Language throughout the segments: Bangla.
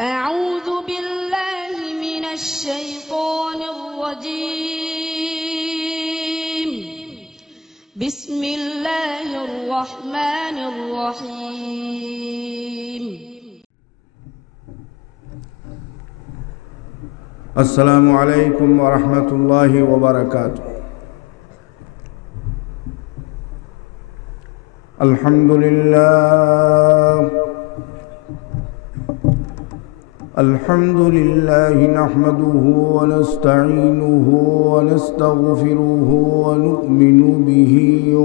أعوذ بالله من الشيطان الرجيم. بسم الله الرحمن الرحيم. السلام عليكم ورحمة الله وبركاته. الحمد لله نحمده ونستعينه ونستغفره ونؤمن به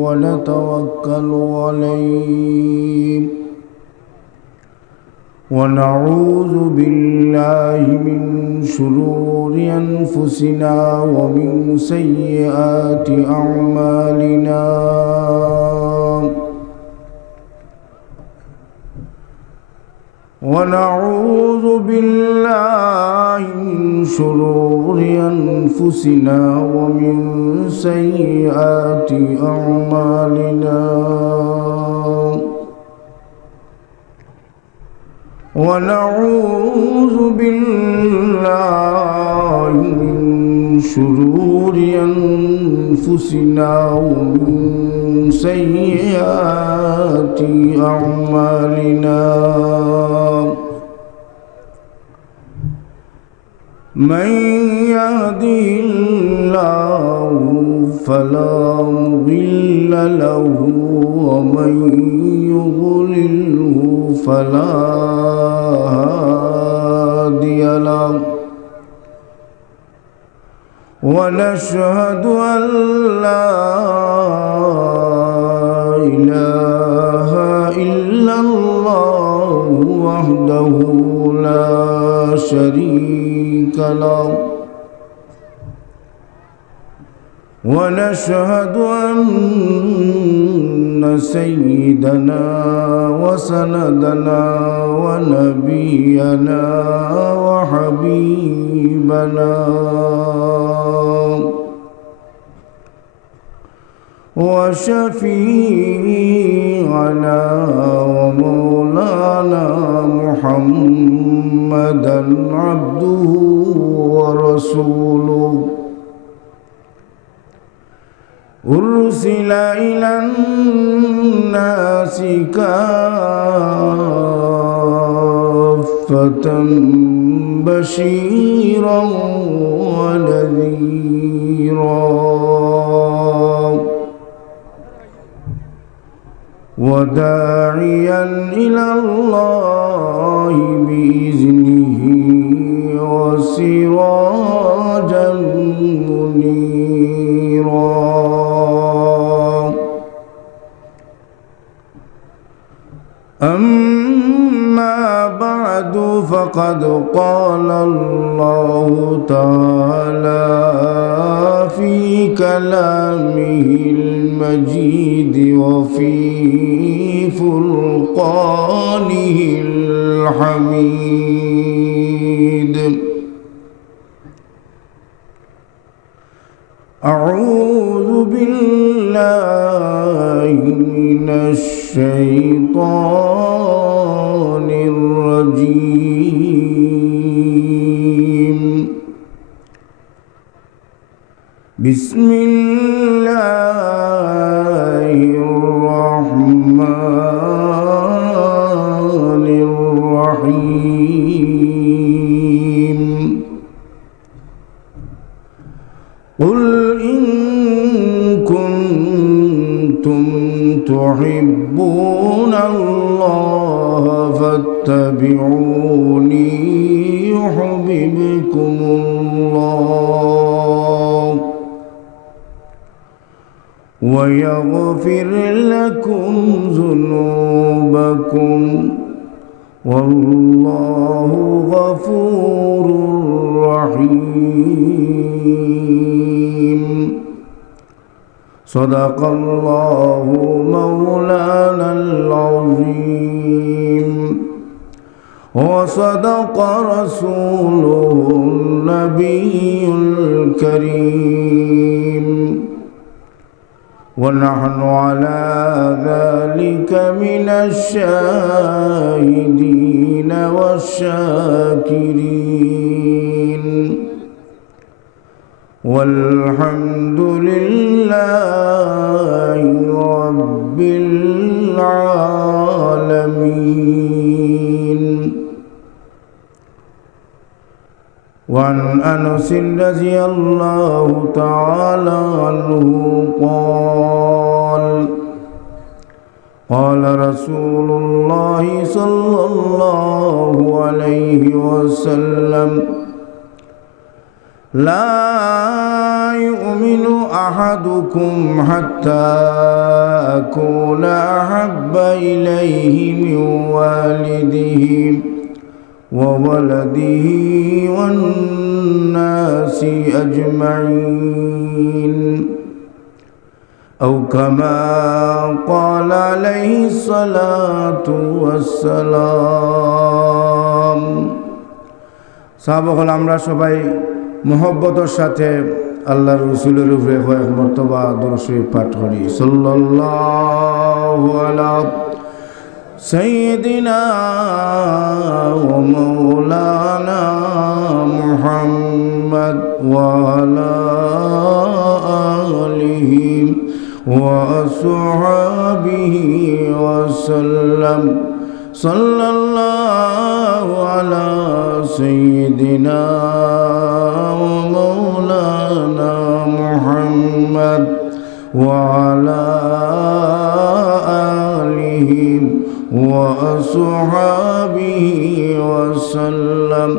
ونتوكل عليه ونعوذ بالله من شرور أنفسنا ومن سيئات أعمالنا ونعوذ بالله من شرور أنفسنا ومن سيئات أعمالنا ونعوذ بالله من شرور أنفسنا ومن سيئات أعمالنا من يهده الله فلا مضل له ومن يضلله فلا هادي له ونشهد أن لا إله إلا الله وحده لا شريك له ونشهد أن سيدنا وسندنا ونبينا وحبيبنا وشفيعنا ومولانا محمدا عبده ورسوله أرسل إلى الناس كافة بشيرا ونذيرا وداعيا إلى الله بإذنه وسراجا منيرا. أما بعد فقد قال الله تعالى في كلامه المجيد وفي فرقانه الحميد. أعوذ بالله من الشيطان الرجيم. بسم الله الرحمن الرحيم. قل إن كنتم تحبون الله فاتبعوني يحببكم الله ويغفر لكم ذنوبكم والله غفور رحيم. صدق الله مولانا العظيم وصدق رسوله النبي الكريم ونحن على ذلك من الشاهدين والشاكرين والحمد لله رب العالمين. وعن أنس رضي الله تعالى عنه قال قال رسول الله صلى الله عليه وسلم لا يؤمن أحدكم حتى أكون أحب إليه من والده وولده والناس أجمعين أو كما قال عليه الصلاة والسلام. সাহাবাগণ আমরা সবাই মোহব্বতের সাথে আল্লাহর রাসূলের উপরে কয়েক মর্তবা দরুদ শরীফ পাঠ করি। সাল্লাল্লাহু আলা সাইয়্যিদিনা ওয়া মাওলানা মুহাম্মদ ওয়া আলা আলিহি ওয়া আসহাবিহি ওয়া সাল্লাম। সাল্লাল্লাহু আলা সাইয়্যিদিনা ওয়া মাওলানা মুহাম্মদ ওয়া আলা আলিহি ওয়া আসহাবিহি ওয়া সাল্লাম।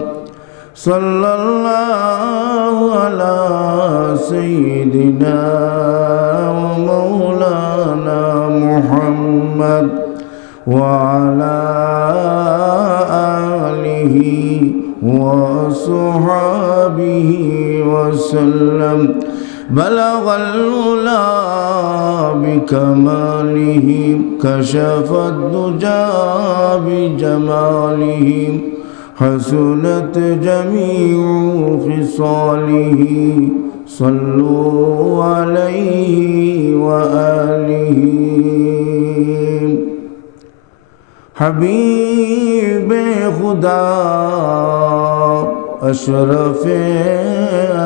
সাল্লাল্লাহু আলা সাইয়্যিদিনা ওয়া মাওলানা মুহাম্মদ ওয়া আলা আলিহি ওয়া আসহাবিহি ওয়া সাল্লাম। বালাগাল উলা বিকামালিহি কাশাফাদ দুজা বিজামালিহি حسنت جميع خصاله صلوا عليه وآله. حبیب خدا اشرف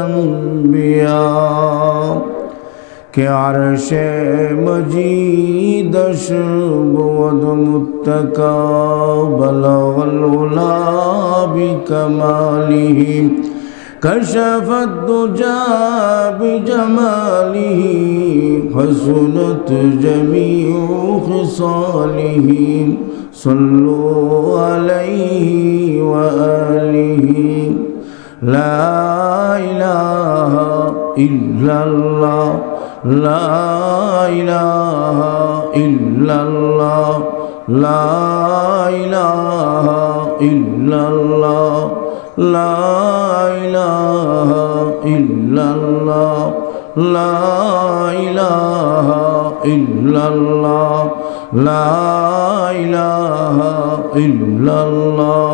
انبیاء کہ عرش مجیدش بود متکا بلغ العلا بکمالہ کشف الدجا بجمالہ حسنت جمیع خصالہ صلوا علیہ وآلہ. لا الہ الا اللہ لا الہ الا اللہ لا الہ الا اللہ لا الہ الا اللہ لا الہ الا اللہ لا الہ الا اللہ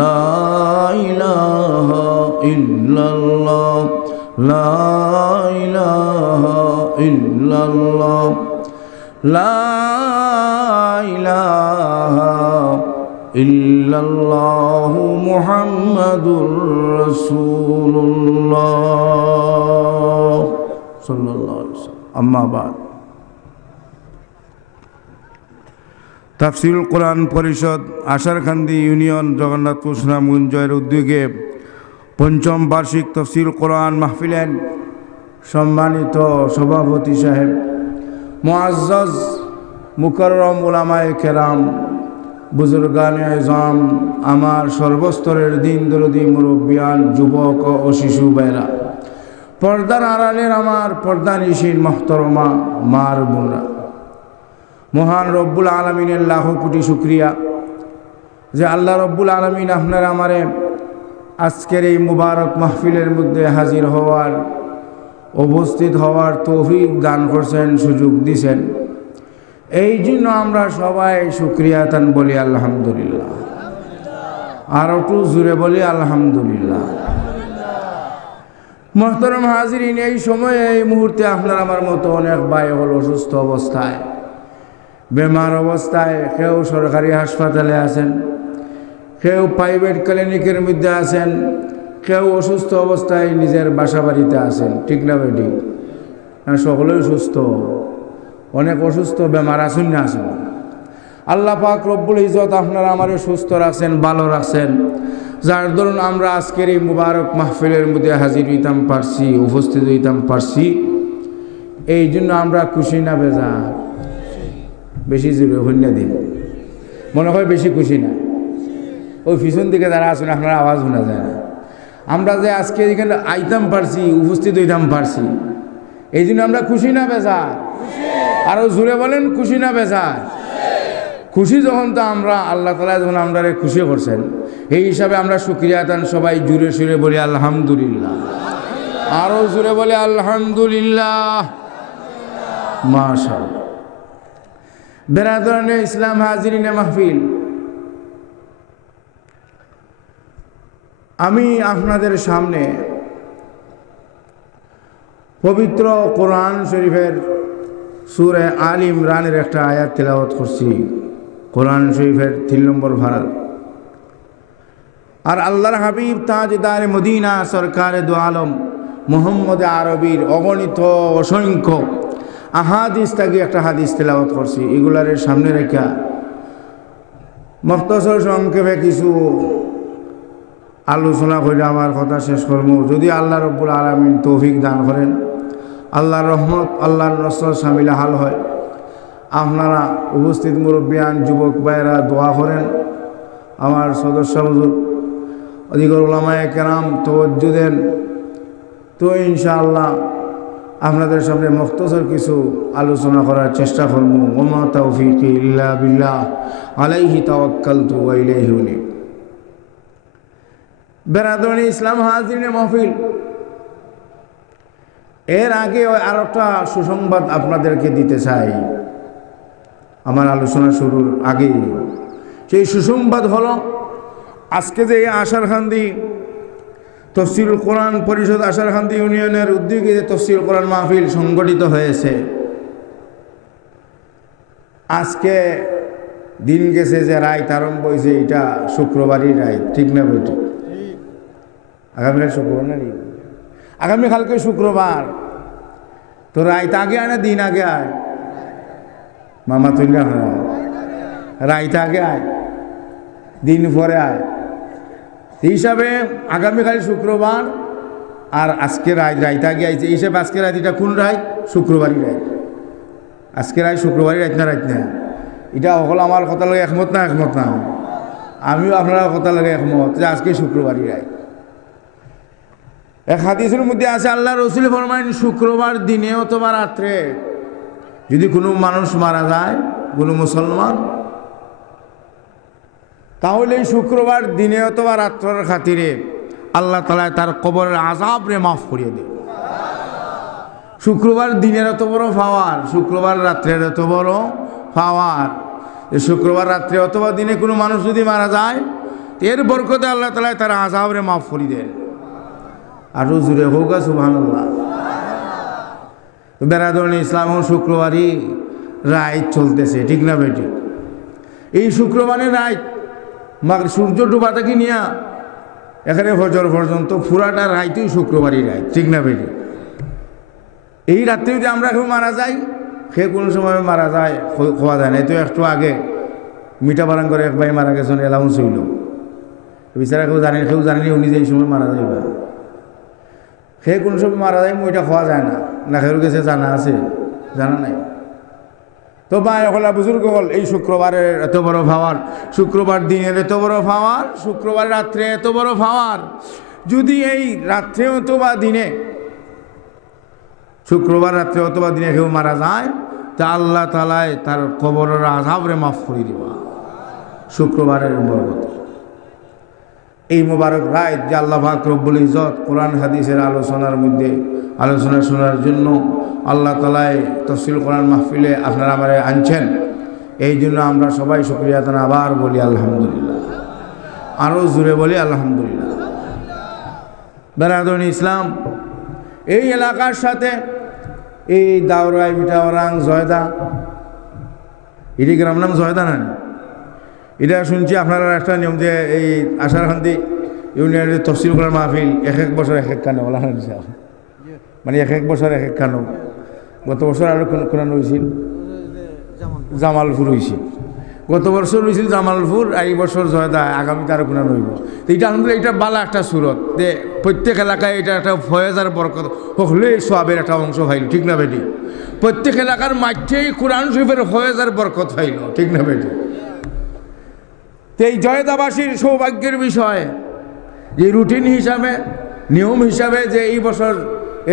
لا الہ الا اللہ لا الہ الا اللہ لا الہ الا اللہ محمد رسول اللہ صلی اللہ علیہ وسلم. اما بعد তাফসীরুল কোরআন পরিষদ আশারকান্দি ইউনিয়ন জগন্নাথপুর সুনামগঞ্জের উদ্যোগে পঞ্চম বার্ষিক তাফসীরুল কোরআন মাহফিলের সম্মানিত সভাপতি সাহেব মুআজ্জাজ মুকাররম উলামায়ে কেরাম বুজুর্গানে আযম আমার সর্বস্তরের দিন দরদি মুরব্বিয়ান যুবক ও শিশু ভাইরা পর্দার আড়ালের আমার পর্দানিশীন মুহতারমা মার বোনরা মহান রব্বুল আলামিনের লাখ কোটি শুকরিয়া যে আল্লাহ রব্বুল আলামিন আপনার আমারে আজকের এই মুবারক মাহফিলের মধ্যে হাজির হওয়ার উপস্থিত হওয়ার তৌফিক দান করছেন সুযোগ দিয়েছেন এই জন্য আমরা সবাই শুকরিয়া তান বলি আলহামদুলিল্লাহ আর একটু জোরে বলি আলহামদুলিল্লাহ মুহতারাম হাজিরিন এই সময়ে এই মুহূর্তে আপনার আমার মতো অনেক ভাই হল অসুস্থ অবস্থায় বেমার অবস্থায় কেউ সরকারি হাসপাতালে আছেন কেউ প্রাইভেট ক্লিনিকের মধ্যে আছেন, কেউ অসুস্থ অবস্থায় নিজের বাসা বাড়িতে আছেন, ঠিক না বেটি? সকলেই সুস্থ, অনেক অসুস্থ বেমার আসুন না আসুন। আল্লাহ পাক রব্বুল ইজ্জত আপনারা আমারে সুস্থ রাখছেন, ভালো রাখছেন, যার ধরুন আমরা আজকের এই মুবারক মাহফিলের মধ্যে হাজির হইতাম পারছি, উপস্থিত হইতাম পারছি, এই জন্য আমরা খুশি না বেজার? বেশি জোরে হইনা দিন, মনে হয় বেশি খুশি না? ওই পিছন দিকে যারা আসুন আপনার আওয়াজ শোনা যায় না। আমরা যে আজকে এখানে আইতাম পারছি, উপস্থিত হইতাম পারছি, এই জন্য আমরা খুশি না বেজার? আরো জোরে বলেন, খুশি না বেজার? খুশি যখন, তো আমরা আল্লাহ তাআলা যখন আমরা খুশি করছেন, এই হিসাবে আমরা শুকরিয়া আদান সবাই জুড়ে সুরে বলি আলহামদুলিল্লাহ। আরো জোরে বলে আলহামদুলিল্লাহ, মাশাআল্লাহ। বেরাদরানে ইসলাম, হাজিরিনে মাহফিল, আমি আপনাদের সামনে পবিত্র কোরআন শরীফের সূরা আলে ইমরানের একটা আয়াত তেলাওয়াত করছি, কোরআন শরীফের 3 নম্বর ভাড়া। আর আল্লাহর হাবিব তাজদার মদিনা সরকারে দু আলম মুহাম্মদ আরবির অগণিত অসংখ্য আহাদিস থেকে একটা হাদিস তেলাওয়াত করছি। এগুলার সামনে রেখা মুখতাসর সংক্ষেপে কিছু আলোচনা করে আমার কথা শেষ করব। যদি আল্লাহ রব্বুল আলামিন তৌফিক দান করেন, আল্লাহর রহমত, আল্লাহর নসর শামিল হাল হয়, আপনারা উপস্থিত মুরব্বিয়ান, যুবক ভাইয়েরা দোয়া করেন, আমার সদস্য হুজুর অধিকর উলামায়ে কেরাম তওয়াজ্জু দেন, তো ইনশাআল্লাহ আপনাদের সামনে মুখতাসর কিছু আলোচনা করার চেষ্টা করব। ওমা তাওফীকি ইল্লা বিল্লাহ, আলাইহি তাওয়াক্কালতু ওয়া ইলাইহি উনীব। বেরাদরানি ইসলাম, হাজিরিনে মাহফিল, এর আগে আর একটা সুসংবাদ আপনাদেরকে দিতে চাই আমার আলোচনা শুরুর আগে। সেই সুসংবাদ হলো, আজকে যে আশারকান্দি তফসিরুল কোরআন পরিষদ আশারকান্দি ইউনিয়নের উদ্যোগে যে তফসিরুল কোরআন মাহফিল সংগঠিত হয়েছে, আজকে দিন গেছে যে রাত আরম্ভ হয়েছে, এটা শুক্রবারই রাত, ঠিক না বেটি? আগামীকাল শুক্রবার না, আগামীকালকে শুক্রবার, তো রাত আগে আয় না দিন আগে আয়? মামা তুই না, রাত আগে আয়, দিন পরে আয়। এই হিসাবে আগামীকাল শুক্রবার আর আজকে রাত আগে আইছে, এই হিসাবে আজকে রাত, এটা কোন রাত? শুক্রবারই রাত। আজকে রাত শুক্রবারই রাত না, রাত না? এটা সকল আমার কথা লাগে একমত না? একমত না? আমিও আপনার কথা লাগে একমত যে আজকে শুক্রবারই রাত। এক হাদিসের মধ্যে আছে, আল্লাহ রসুল ফরমায়েন, শুক্রবার দিনে অথবা রাত্রে যদি কোনো মানুষ মারা যায়, কোনো মুসলমান, তাহলে শুক্রবার দিনে অথবা রাত্রের খাতিরে আল্লাহ তাআলা তার কবরের আযাবরে মাফ করিয়ে দেয়। শুক্রবার দিনের এত বড় পাওয়ার, শুক্রবার রাত্রের এত বড় পাওয়ার। শুক্রবার রাত্রে অথবা দিনে কোনো মানুষ যদি মারা যায়, এর বরকতে আল্লাহ তাআলা তার আযাবরে মাফ করিয়ে দেন। আরো জুড়ে হোক সুবহানাল্লাহ। বেরাদরানি ইসলাম, শুক্রবারই রাত চলতেছে, ঠিক না বেটি? এই শুক্রবারের রাত সূর্য ডুবা থেকে নিয়ে এখানে ফজর পর্যন্ত পুরাটা রাতই শুক্রবারই রাত, ঠিক না বেটি? এই রাত্রে যদি আমরা কেউ মারা যাই, সে কোনো সময় মারা যায় খোয়া যায় না। এই তো একটু আগে মিঠা বারাং করে এক ভাই মারা গেছেন, এলাউন্স হইল, বিচারা কেউ জানেনি উনি যে এই সময় মারা যাইবা। সে কোন সময় মারা যায় ওইটা খাওয়া যায় না, না খেয়ে গেছে জানা আছে? জানা নাই। তো ভাই হলা বুজুর্গ হল, এই শুক্রবারের এত বড় পাওয়ার, শুক্রবার দিনের এত বড় পাওয়ার, শুক্রবার রাত্রে এত বড় পাওয়ার, যদি এই রাত্রে অথবা দিনে, শুক্রবার রাত্রে অথবা দিনে কেউ মারা যায়, তা আল্লাহ তাআলায় তার কবরের আযাবরে মাফ করে দিবা শুক্রবারের বরকতে। এই মোবারক রাত যে আল্লাহ পাক রব্বুল ইজ্জত কোরআন হাদিসের আলোচনার মধ্যে আলোচনা শোনার জন্য আল্লাহ তাআলাই তাফসীর কোরআন মাহফিলে আপনারা আমারে আনছেন, এই জন্য আমরা সবাই শুকরিয়া আদান আবার বলি আলহামদুলিল্লাহ। আরও জোরে বলি আলহামদুলিল্লাহ। বেরাদরানি ইসলাম, এই এলাকার সাথে এই দাওরাই, মিঠাওরাং, জয়দা, এটি গ্রাম নাম জয়দা না, এটা শুনছি আপনারা একটা নিয়ম যে এই আশারকান্দি ইউনিয়নের তফসিল করার মাহফিল এক বছর এক কানো বলা হয়েছে, মানে এক বছর এক কানো। গত বছর আরও কোন হয়েছিল জামালপুর হয়েছিল, গত বছর হয়েছিল জামালপুর, এই বছর জয়দা, আগামীতে আরও কোন হইব। তো এটা আলহামদুলিল্লাহ এটা বালা একটা সুরত যে প্রত্যেক এলাকায় এটা একটা ফয়েজার বরকত হলে সবের একটা অংশ পাইল, ঠিক না বেটি? প্রত্যেক এলাকার মাঠেই কোরআন শরীফের ফয়েজার বরকত পাইল, ঠিক না বেটি? তো এই জয়দাবাসীর সৌভাগ্যের বিষয় যে রুটিন হিসাবে নিয়ম হিসাবে যে এই বছর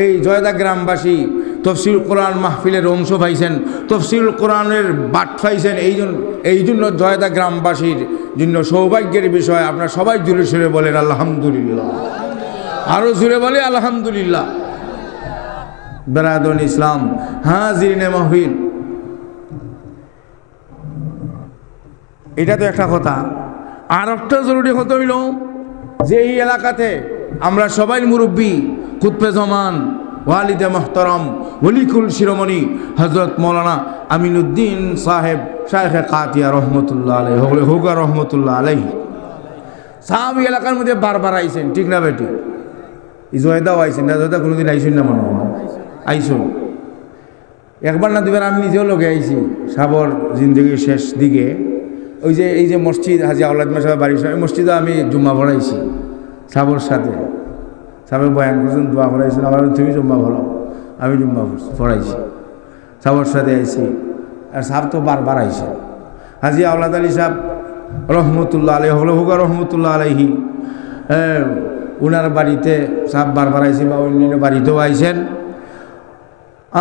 এই জয়দা গ্রামবাসী তফসিল কোরআন মাহফিলের অংশ পাইছেন, তফসিল কোরআনের বাট পাইছেন, এই জন্য জয়দা গ্রামবাসীর জন্য সৌভাগ্যের বিষয়। আপনারা সবাই জুড়ে সুরে বলেন আলহামদুলিল্লাহ, আরও জুড়ে বলে আলহামদুলিল্লাহ। বেরাদুন ইসলাম হাজিরিনে মাহফিল, এটা তো একটা কথা। আর একটা জরুরি কথা হইল যে এই এলাকাতে আমরা সবাই মুরব্বী, কুতবে জমান, ওয়ালিদে মোহতরম, ওলিকুল শিরোমণি হজরত মৌলানা আমিনুদ্দিন সাহেব শায়েখে কাতিয়া রহমতুল্লাহ আলাই হোগা রহমতুল্লাহ আলাই সাহাব এই এলাকার মধ্যে বারবার আইছেন, ঠিক না বেটি? জয়দাও আইছেন না? জয়দা কোনোদিন আইসেন না মনে হয়? আইসুন একবার না দুবার। আমি নিজেও লগে আইছি সাবর জিন্দগির শেষ দিকে, ওই যে এই যে মসজিদ হাজি আউলাদ মাসাহ বাড়ির সামনে মসজিদে আমি জুম্মা পড়াইছি সাবর সাথে। সাহেব বয়ান করছেন, দোয়া পড়াইছেন, আবার তুমি জুম্মা পড়াও, আমি জুম্মা পড়াইছি, সাবর সাথে আইছি। আর সাহেব তো বারবার আইছে, হাজি আউলাদ আলী সাহেব রহমতুল্লাহ আলহি হল হুগা রহমতুল্লাহ আলহি, উনার বাড়িতে সাহেব বারবার আইছে বা অন্যান্য বাড়িতেও আইছেন।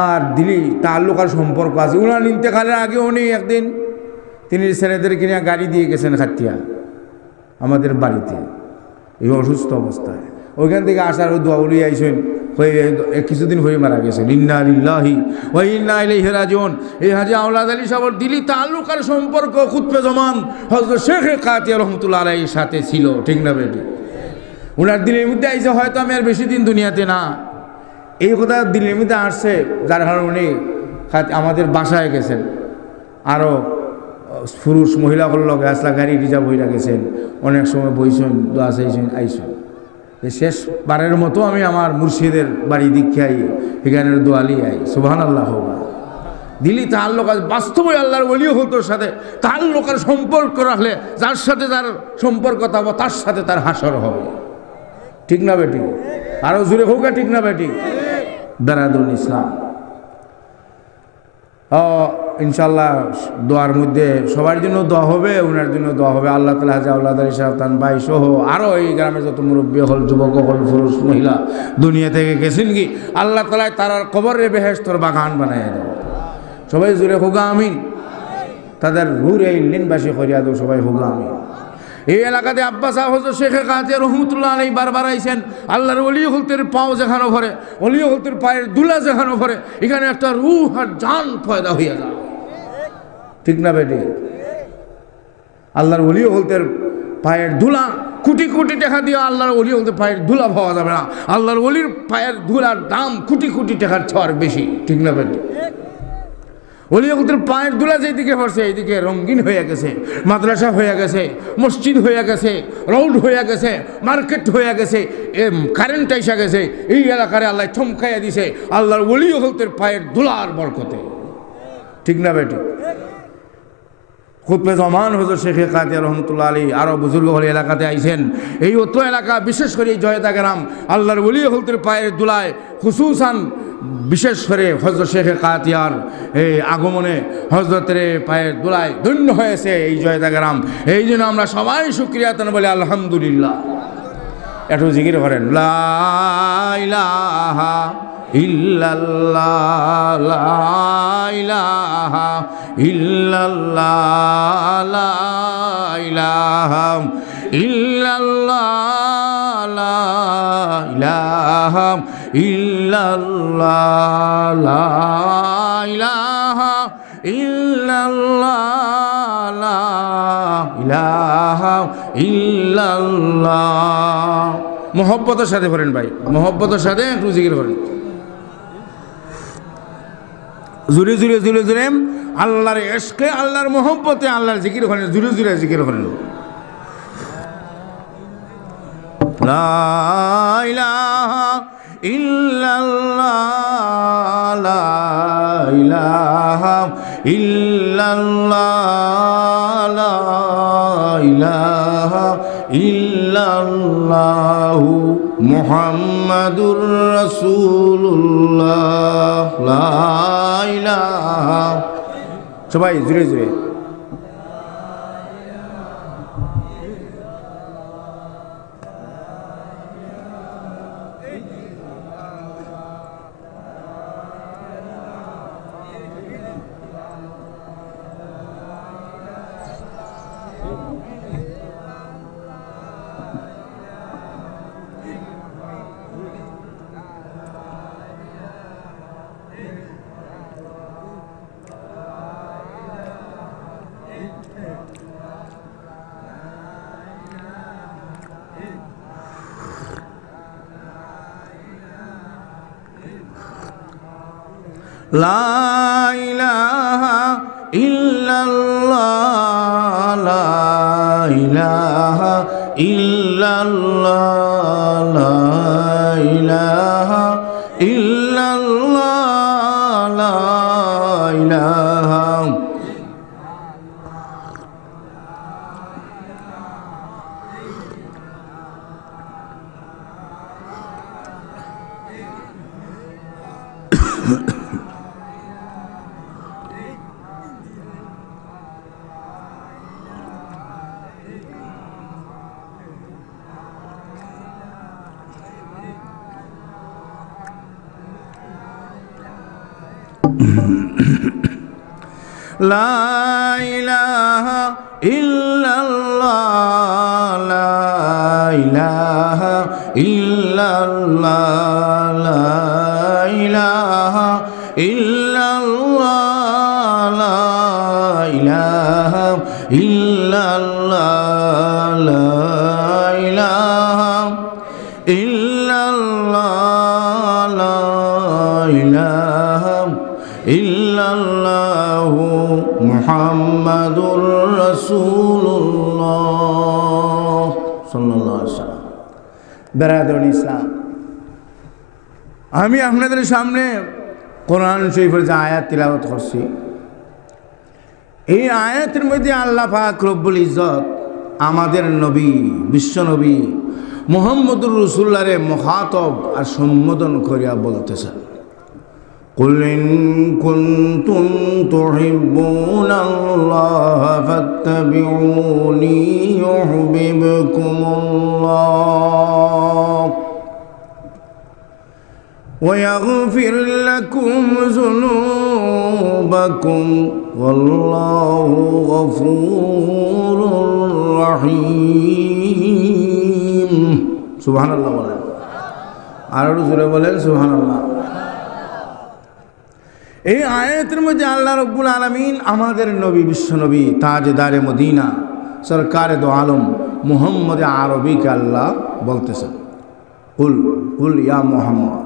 আর দিলি তাল্লুক আর সম্পর্ক আছে। উনার ইন্তেকালের আগে উনি একদিন তিনি ছেলেদের কিনে গাড়ি দিয়ে গেছেন খাতিয়া আমাদের বাড়িতে এই অসুস্থ অবস্থায়। ওইখান থেকে আসার দোয়া উড়িয়ে আইসেন, হয়ে কিছুদিন হয়ে মারা গেছেন। ইন্না লিল্লাহি ওয়া ইন্না ইলাইহি রাজিউন। এই হাজি আওলাদ আলী সাহেবের দিলি তাল্লুক আর সম্পর্ক কুতবে জামান হযরত শেখ কাতিয়া রহমতুল্লাহ আলাইহির সাথে ছিল, ঠিক না বেটি? উনার দিলের মধ্যে আইসে হয়তো আমি আর বেশি দিন দুনিয়াতে না, এই কথা দিলের মধ্যে আসছে, যার কারণে উনি আমাদের বাসায় গেছেন। আরও পুরুষ মহিলাগুলোর লগে আসলা গাড়ি রিজার্ভ হয়ে গেছেন, অনেক সময় বইছেন, দোয়া চাইছেন, আইসেন। শেষবারের মতো আমি আমার মুর্শিদের বাড়ি দীক্ষাই এখানের দোয়ালি আই। সুবহানাল্লাহ হোক দিলি তাল্লুক বাস্তবে আল্লাহর ওলিও হতোর সাথে তাল্লুকের সম্পর্ক রাখলে যার সাথে তার সম্পর্ক থাকবো তার সাথে তার হাসর হবে, ঠিক না বেটি? আরও জুড়ে হোক, ঠিক না বেটি? বেরাদুল ইসলাম ইনশাল্লাহ দোয়ার মধ্যে সবার জন্য দোয়া হবে, ওনার জন্য দোয়া হবে। আল্লাহ তাআলা হাজি আওলাদ আলী সাহেব তান ভাই সহ আরও এই গ্রামের যত মুরব্বী হল, যুবক হল, পুরুষ মহিলা দুনিয়া থেকে গেছেন কি, আল্লাহ তাআলা তার কবরে বেহেশতের বাগান বানাইয়া দেব। সবাই জুড়ে হোগা আমিন। তাদের রুর এই লিনবাসী করিয়া দেব, সবাই হোগা আমিন। এই এলাকাতে আব্বাস হযরত শেখ কাতিয়া রহমতুল্লাহ আলাইহি বারবার আইছেন। আল্লাহর ওলি হলতের পাও যেখানে ভরে, ওলি হলতের পায়ের দুলা যেখানে ভরে, এখানে একটা রূহ আর জান পয়দা হইয়া যায়, ঠিক না বেটি? আল্লাহর ওলি হলতের পায়ের ধুলা কোটি কোটি টাকা দিয়ে আল্লাহর ওলি হলতে পায়ের ধুলা পাওয়া যাবে না। আল্লাহর ওলির পায়ের ধুলার দাম কোটি কোটি টাকার ছাড় বেশি, ঠিক না বেটি? ওলি হলতের পায়ের দুলা যেদিকে পড়ছে এইদিকে রঙিন হয়ে গেছে, মাদ্রাসা হয়ে গেছে, মসজিদ হয়ে গেছে, রোড হয়ে গেছে, মার্কেট হয়ে গেছে, কারেন্ট এসে গেছে। এই এলাকারে আল্লাহ চমকাইয়া দিছে আল্লাহর ওলি হলতের পায়ের দুলার বরকতে, ঠিক না বেটি? কুতবে জামান হযরত শেখ কাতিয়া রহমতুল্লাহ আলাইহি আরও বুজুর্গ হলে এলাকাতে আইছেন। এই অত এলাকা বিশেষ করে এই জয়দা গ্রাম আল্লাহর ওলি হলতের পায়ের দুলায় খুসুসান বিশেষ করে হযরত শেখ কাতিয়ার এই আগমনে হযরতের পায়ের দুলায় ধন্য হয়েছে এই জয়দা গ্রাম। এই জন্য আমরা সবাই শুকরিয়া আদান বলি আলহামদুলিল্লাহ। একটু জিকির করেন লা ইলাহা ইল্লাল্লাহ, লা ইলাহা ইল্লাল্লাহ, লা ইলাহা ইল্লাল্লাহ, লা ইলাহা ইল্লাল্লাহ, লা ইলাহা ইল্লাল্লাহ, লা ইলাহা ইল্লাল্লাহ। মোহব্বতের সাথে করেন ভাই, মোহব্বতের সাথে একটু জিকির করেন। জুড়ে জুড়ে জুড়ে জুড়ে আল্লাহর ইশকে, আল্লাহর মোহব্বতে আল্লাহর জিকির করেন, জুড়ে জুড়ে জিকির করেন। লা ইলাহা ইল্লাল্লাহ, লা ইলাহা ইল্লাল্লাহ, লা ইলাহা ইল্লাল্লাহু মুহাম্মাদুর রাসূলুল্লাহ, লা ইলাহা। সবাই জুড়ে জুড়ে লা ইলাহা ইল্লাল্লাহ, লা ইলাহা ইল্লাল্লাহ, লা ইলাহা ইল্লাল্লাহ, লা ইলাহা। লা ইলাহা ইল্লাল্লাহ, লা ইলাহা ইল্লাল্লাহ, লা ইলাহা ইল্লাল্লাহ, লা ইলাহা ইল্লাল্লাহ, লা ইলাহা ইল্লাল্লাহ, লা ইলাহা ইল্লাল্লাহু মুহাম্মাদুর রাসূলুল্লাহ সাল্লাল্লাহু আলাইহি ওয়াসাল্লাম। বেরাদরুল ইসলাম, আমি আপনাদের সামনে কোরআন শরীফের যে আয়াত তিলাওয়াত করছি, এই আয়াতের মধ্যে আল্লাহ পাক রব্বুল ইজ্জত আমাদের নবী, বিশ্ব নবী মুহাম্মদুর রাসূলুল্লাহরে মুখাতব আর সম্বোধন করিয়া বলতেছেন, قل إن كنتم تحبون الله فاتبعوني يحببكم الله ويغفر لكم ذنوبكم والله غفور رحيم। সুবহানাল্লাহ বলেন, আরো জোরে বলেন সুবহানাল্লাহ। এই আয়াতের মধ্যে আল্লাহ রব্বুল আলামিন আমাদের নবী, বিশ্বনবী, তাজদারে মদিনা, সরকারে দো আলম মুহাম্মদ আরবিকে আল্লাহ বলতেছেন, কুল ইয়া মুহাম্মদ,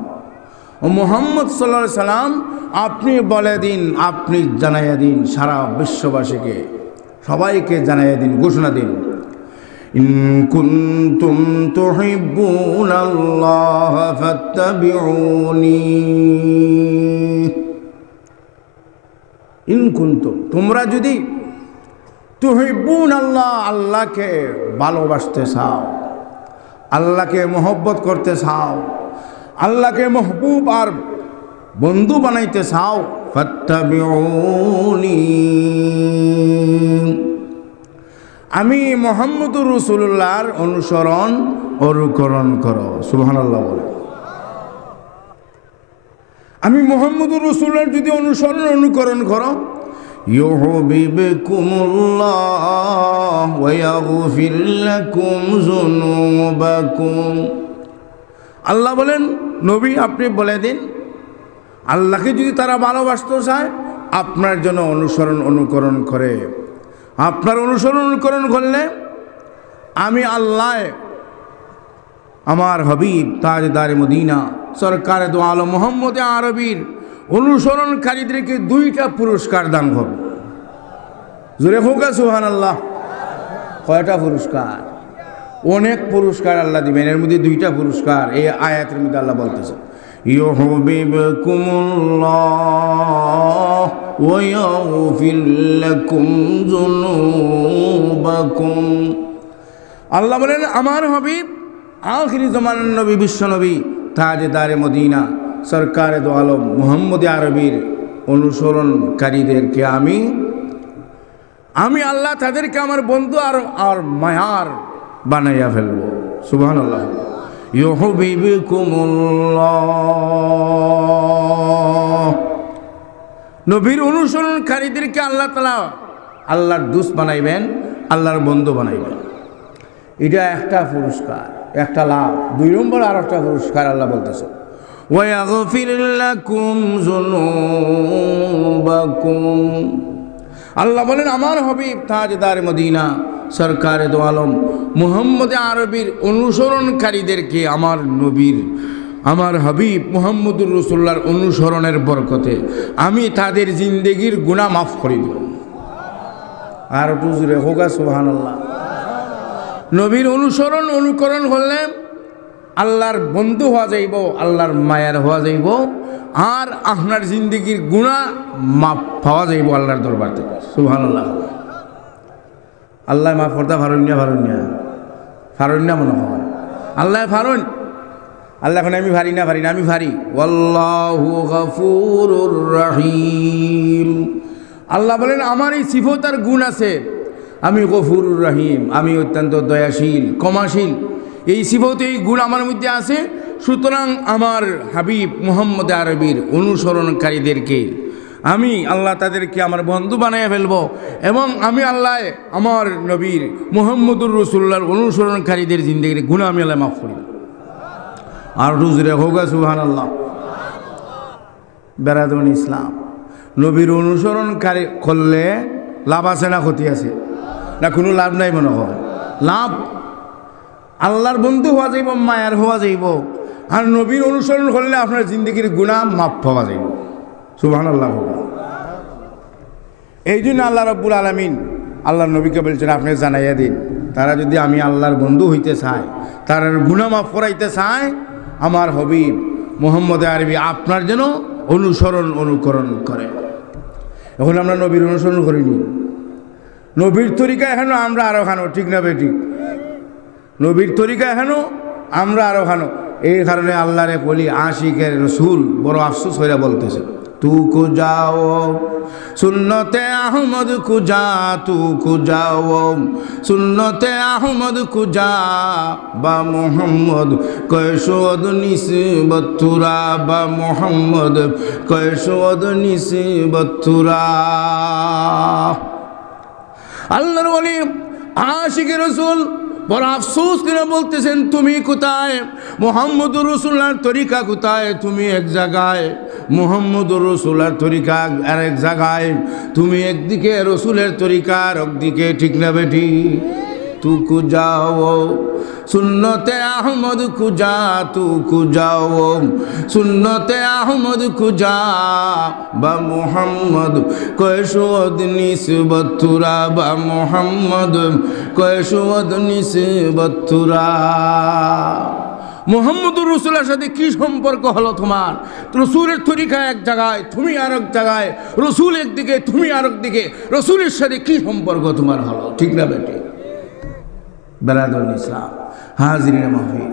ও মুহাম্মদ সাল্লাল্লাহু আলাইহি সাল্লাম, আপনি বলে দিন, আপনি জানাইয়া দিন সারা বিশ্ববাসীকে, সবাইকে জানাইয়া দিন, ঘোষণা দিন, ইন কুনতুম তুহিব্বুনাল্লাহ ফাত্তাবিউনি। ইন কুনতুম, তোমরা যদি তুহিব্বুন আল্লাহ, আল্লাহকে ভালোবাসতে চাও, আল্লাহকে মহব্বত করতে চাও, আল্লাহকে মহবুব আর বন্ধু বানাইতে চাও, ফাত্তাবিউনি, আমি মুহাম্মদুর রাসূলুল্লাহর অনুকরণ করো। সুবহানাল্লাহ বলে, আমি মুহাম্মদুর রাসূলুল্লাহর যদি অনুকরণ করো, ইউহিব্বুকুমুল্লাহ ওয়া ইয়াগফির লাকুম যুনুবাকুম। আল্লাহ বলেন, নবী আপনি বলে দিন, আল্লাহকে যদি তারা ভালোবাসতে চায়, আপনার জন্য অনুকরণ করে, আপনার অনুকরণ করলে আমি আল্লাহ আমার হাবিব তাজদারে মদিনা সরকারে দো আলম মুহাম্মদ আরবির অনুসরণকারীদেরকে 2টা পুরস্কার দান করব। জোরে হোক সুবহানাল্লাহ। কয়টা পুরস্কার? অনেক পুরস্কার আল্লাহ দিবেন। এর মধ্যে 2টা পুরস্কার এই আয়াতের মধ্যে আল্লাহ বলতেছে, ইউহিব্বুকুমুল্লাহ ওয়া ইয়াগফির লাকুম যুনুবাকুম। আল্লাহ বলেন আমার হাবিব আখিরি জামানার নবী, বিশ্ব নবী, তাজদারে মদিনা, সরকারে দো আলম মুহাম্মদ আরবির অনুসরণকারীদেরকে আমি আল্লাহ তাদেরকে আমার বন্ধু আর মায়ার বানাইয়া ফেলবো। সুবহানাল্লাহ। ইউহিব্বুকুমুল্লাহ, নবীর অনুসরণকারীদেরকে আল্লাহ তাআলা আল্লাহর দোস্ত বানাইবেন, আল্লাহর বন্ধু বানাইবেন। এটা একটা পুরস্কার, একটা লাভ। 2 নম্বর আর একটা পুরস্কার আল্লাহ বলতেছে, ওয়া ইয়াগফির লাকুম যুনুবাকুম। আল্লাহ বলেন আমার হাবিব তাজদার মদিনা, সরকারে দো আলম মুহাম্মদ আরবির অনুসরণকারীদেরকে আমার নবীর, আমার হাবিব মুহাম্মদুর রাসূলুল্লাহর অনুসরণের বরকতে আমি তাদের জিন্দেগির গুনাহ মাফ করে দেব। আর বুঝরে হোগা সুবহানাল্লাহ। নবীর অনুকরণ করলে আল্লাহর বন্ধু হওয়া যাইব, আল্লাহর মায়ার হওয়া যাইব, আর আপনার জিন্দেগির গুনাহ মাফ পাওয়া যাইব আল্লাহর দরবার থেকে। সুবহানাল্লাহ। আল্লাহ মাফ করতে ফারুন্যা মনে হয় আল্লাহ ফারুন। আল্লাহ এখন আমি ভারি না, আমি ভারি। ওয়াল্লাহু গফুরুর রহিম। আল্লাহ বলেন আমার এই সিফত আর গুণ আছে, আমি গফুরুর রহিম, আমি অত্যন্ত দয়াশীল, ক্ষমাশীল। এই সিফত, এই গুণ আমার মধ্যে আছে। সুতরাং আমার হাবিব মুহাম্মদ আরবির অনুসরণকারীদেরকে আমি আল্লাহ তাদেরকে আমার বন্ধু বানিয়ে ফেলবো, এবং আমি আল্লাহ আমার নবীর মুহাম্মদুর রাসূলুল্লাহর অনুসরণকারীদের জিন্দেগির গুনাহ আমি আল্লাহ মাফ করি। আর রুজরে হোগা সুবহানাল্লাহ। বেরাদুন ইসলাম, নবীর অনুসরণকারী করলে লাভ আছে না ক্ষতি আছে? না কোনো লাভ নাই মনে হয়। লাভ, আল্লাহর বন্ধু হওয়া যাইব, মায়ার হওয়া যাইব, আর নবীর অনুসরণ করলে আপনার জিন্দগির গুনাহ মাফ পাওয়া যাইব। সুবহানাল্লাহ। এই জন্য আল্লাহ রাব্বুল আলামিন আল্লাহর নবীকে বলছেন আপনি জানাইয়া দিন, তারা যদি আমি আল্লাহর বন্ধু হইতে চায়, তার গুনাহ মাফ করাইতে চায়, আমার হাবিব মুহাম্মদ আরবি আপনার যেন অনুকরণ করে। এখন আমরা নবীর অনুসরণ করিনি, নবীর তরিকা এখানো আমরা আরো খানো, ঠিক না বেঠিক? নবীর তরিকা এখানো আমরা আরো খানো। এই কারণে আল্লাহরে বলি আশিকের রসুল বড় আফসোস হইয়া বলতেছে, তু খুঁজাও সুন্নতে আহমদ খুঁজা, তু খুঁজাও সুন্নতে আহমদ খুঁজা, বা মোহাম্মদ কয়শোদ নিসবতুরা, বা মোহাম্মদ কয়শোদ নিসবতুরা। আল্লাহর ওলি আশিকের রসুল বড় আফসোস করে বলতেছেন, তুমি কোথায়? মুহাম্মদুর রাসূলুল্লাহর তরিকা কোথায়? তুমি এক জায়গায়, মুহাম্মদুর রাসূলুল্লাহর তরিকা আর এক জায়গায়। তুমি একদিকে রসুলের তরিকা আর একদিকে, ঠিক না বেটি? তু খুঁজাও সুন্নতে আহমদ খুঁজা, তু খুঁজাও সুন্নতে আহমদ খুঁজা, বা মুহাম্মদ কয়শোদ নিসবতুরা, বা মুহাম্মদ কয়শোদ নিসবতুরা। মুহাম্মদুর রাসূলের সাথে কি সম্পর্ক হলো তোমার? রসুলের তরিকা এক জায়গায়, তুমি আর এক জায়গায়, রসুল একদিকে, তুমি আর একদিকে, রসুলের সাথে কি সম্পর্ক তোমার হলো? ঠিক না বেটি? বেরাদুল ইসলাম, হাজিরিন মাহফিল,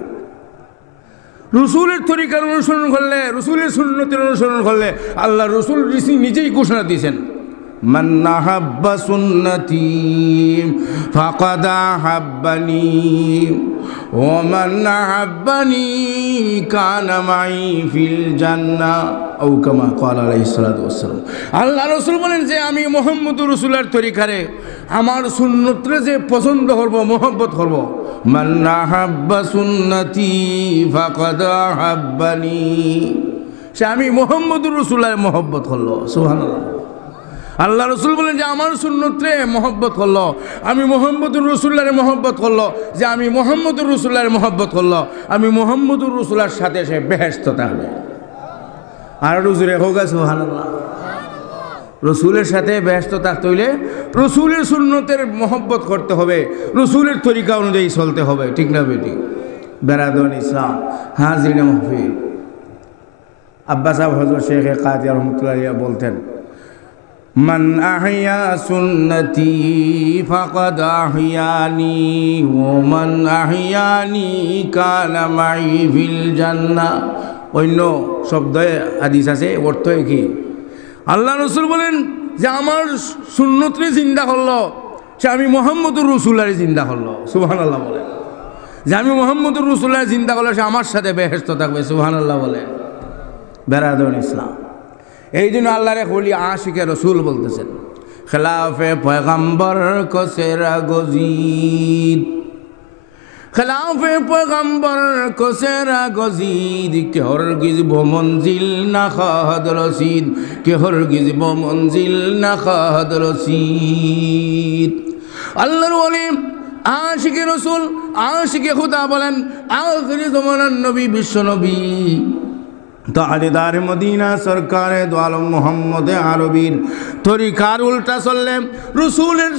রসুলের তরিকার অনুসরণ করলে, রসুলের সুন্নতের অনুসরণ করলে আল্লাহ রসুল নিজেই ঘোষণা দিয়েছেন, মান আহাব্বা সুন্নতি ফাকাদ আহাব্বানি ওয়া মান আহাব্বানি কানা মাই ফিল জান্নাহ, আও কামা ক্বালা আলাইহিস সালাতু ওয়াস সালাম। আল্লাহ রাসূল বলেন যে আমি মুহাম্মদুর রাসূলের তরিকারে, আমার সুন্নতরে যে পছন্দ করব, মহব্বত করব, মান আহাব্বা সুন্নতি ফাকাদ আহাব্বানি, সে আমি মুহাম্মদুর রাসূলের মহব্বত করলো। সুবহানাল্লাহ। আল্লাহ রসুল বলেন যে আমার সুন্নতরে মহব্বত করলো, আমি মুহাম্মদুর রাসূলুল্লাহর মহব্বত করলো, যে আমি মুহাম্মদুর রাসূলুল্লাহর মহব্বত করলো, আমি মুহাম্মদুর রাসূলের সাথে সে বেহেশতে হবে। আর রুজুরে হোগা সুবহানাল্লাহ। রসুলের সাথে ব্যস্ত থাকতে হইলে রসুলের সুন্নতের মহব্বত করতে হবে, রসুলের তরিকা অনুযায়ী চলতে হবে, ঠিক না বেটি? বেরাদুন ইসলাম, হাজিরিন মাহফিল, আব্বাস সাহেব হযরত শেখ কাদি রহমতুল্লাহ বলতেন, মান আহইয়া সুন্নতি ফাকাদ আহইয়ানি ওয়া মান আহইয়ানি কানা মাই ফিল জান্নাহ। অন্য শব্দে হাদিস আছে, অর্থ কি? আল্লাহ রসুল বলেন যে আমার সুন্নতরে জিন্দা করলো সে আমি মুহাম্মদুর রাসূলুল্লাহর জিন্দা করলো। সুবহানাল্লাহ বলেন। যে আমি মুহাম্মদুর রাসূলুল্লাহর জিন্দা করলো সে আমার সাথে বেহেশত থাকবে। সুবহানাল্লাহ বলেন। বেরাদুন ইসলাম, এই জন্য আল্লাহর এক ওলি আশিকে রসুল বলতেছেন, খেলাফে পয়গম্বর কো সেরা গজিদ, খেলাফে পয়গম্বর কো সেরা গজিদ, কে হরগিজ বো মঞ্জিল না খাদ রসিদ, কে হরগিজ বো মঞ্জিল না খাদ রসিদ। আল্লাহর ওলি আশিকে রসুল আশিকে খুদা বলেন, আখিরি জমানার নবী বিশ্ব নবী তাজদার মদিনা সরকারে দু আলম মুহাম্মদ আরবির তরিকার উল্টা চললে, রসুলের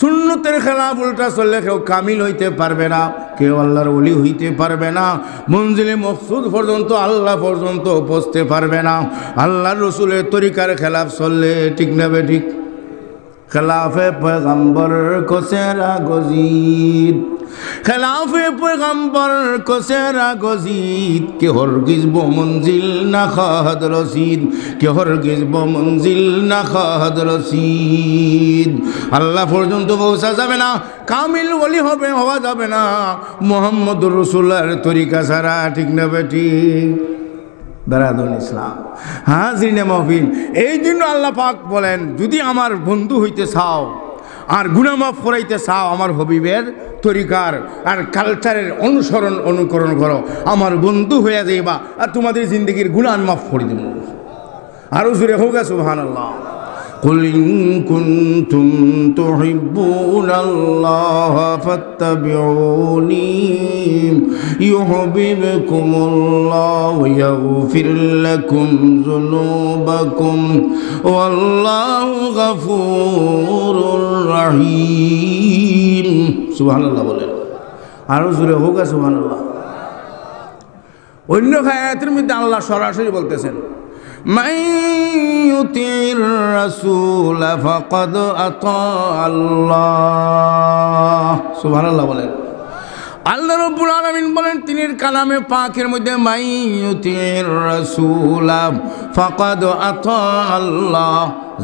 সুন্নতের খেলাফ উল্টা চললে কেউ কামিল হইতে পারবে না, কেউ আল্লাহর ওলি হইতে পারবে না, মঞ্জিলে মকসুদ পর্যন্ত আল্লাহ পর্যন্ত পৌঁছতে পারবে না আল্লাহর রসুলের তরিকার খেলাফ চললে, ঠিক না বে ঠিক? খেলাফে পয়গম্বর কো সেরা গজিদ, খেলাফে পয়গম্বর কো সেরা গজিদ, কে হরগিজ বো মঞ্জিল না খাদ রসিদ, কে হরগিজ বো মঞ্জিল না খাদ রসিদ। আল্লাহ পর্যন্ত পৌঁছা যাবে না, কামিল ওলি হওয়া যাবে না মুহাম্মদুর রাসূলুল্লাহর তরিকা ছাড়া, ঠিক না বেটি? বেরাদুন ইসলাম, হাজিরিনে মাহফিল, এই জন্য আল্লাহ পাক বলেন, যদি আমার বন্ধু হইতে চাও আর গুনাহ মাফ করাইতে চাও, আমার হবিবের তরিকার আর কালচারের অনুকরণ করো, আমার বন্ধু হয়ে যাইবা, আর তোমাদের জিন্দগির গুনাহ মাফ করে দেব। আরো জোরে হোক সুবহানাল্লাহ। قل إن كنتم تحبون الله فاتبعوني يحببكم الله ويغفر لكم ذنوبكم والله غفور رحيم। سبحان الله বলেন, আরো জোরে হোক সুবহানাল্লাহ। অন্য আয়াতের মধ্যে আল্লাহ সরাসরি বলতেছেন, মান ইউতির রাসূল ফাকাদ আতা আল্লাহ। সুবহানাল্লাহ বলেন। আল্লাহ রাব্বুল আলামিন বলেন তিনের কালামে পাকের মধ্যে, মান ইউতির রাসূল ফাকাদ আতা আল্লাহ,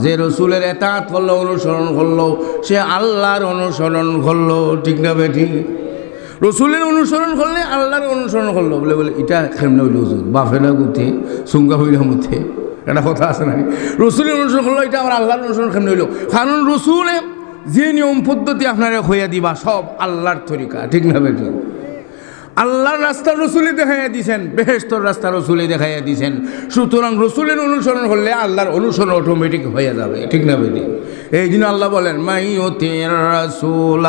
যে রসুলের এতাআত করলো, অনুসরণ করলো, সে আল্লাহর অনুসরণ করলো, ঠিক না বেঠিক? রসুলের অনুসরণ করলে আল্লাহর অনুসরণ করলো। বলে বলে এটা কেমনে হইল হুজুর? বাফেনা গুথে সুঙ্গা হইল মধ্যে একটা কথা আছে না? রসুলের অনুসরণ করলো, এটা আমার আল্লাহর অনুসরণ কেমনে হইল? কারণ রসুলে যে নিয়ম পদ্ধতি আপনারা হইয়া দিবা সব আল্লাহর তরিকা, ঠিক না বেঠিক? আল্লাহর রাস্তা রসুলে দেখাইয়া দিয়েছেন, বেহেশতের রাস্তা রসুলে দেখাইয়া দিয়েছেন। সুতরাং রসুলের অনুসরণ করলে আল্লাহর অনুসরণ অটোমেটিক হয়ে যাবে, ঠিক না বেটি? এই জন্য আল্লাহ বলেন, মান ইউতির রাসূল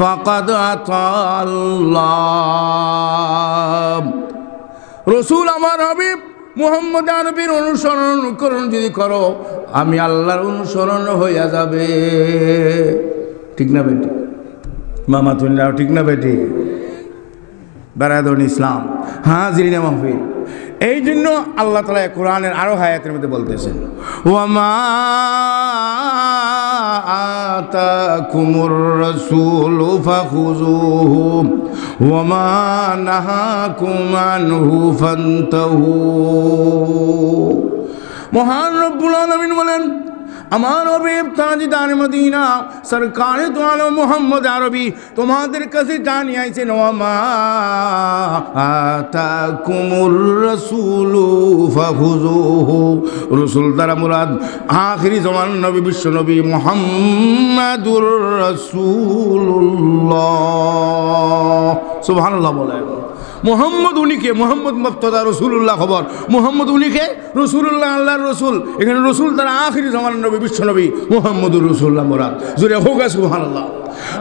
ফাকাদ আতা আল্লাহ। রসুল আমার হাবিব মুহাম্মদ আরবির অনুসরণ যদি করো, আমি আল্লাহর অনুসরণ হইয়া যাবে, ঠিক না বেটি? মামা তুলনাও ঠিক না বেটি? বেরাদুন ইসলাম, হাজিরিনে মাহফিল, এই জন্য আল্লাহ তাআলা কোরআনের আরো আয়াতের মধ্যে বলতেছেন, ওয়ামা আতাকুমুর রাসূলু ফাখুযুহু ওয়ামা নাহাকুম আনহু ফান্তাহু। মহান রব্বুল আলামিন বলেন, আমার হাবিব তাজদার মদিনা সরকারে দু আলম মুহাম্মদ আরবি তোমাদের কাছে জানিয়ে আইছেন, ওয়ামা আতাকুমুর রাসূলু ফাখুযুহু। রাসূল দ্বারা মুরাদ আখিরি জামান নবী বিশ্ব নবী মুহাম্মাদুর রাসূলুল্লাহ। সুবহানাল্লাহ বলেন। মোহাম্মদ উনিকে, মোহাম্মদ মুবতাদা, রসুল্লাহ খবর। মোহাম্মদ উনিকে, রসুল্লাহ আল্লাহর রসুল। এখানে রসুল তারা আখিরি জামানার নবী, বিশ্ব নবী মোহাম্মদুর রসুল্লাহ মোরাদ। জোরে হোক সুবহানাল্লাহ।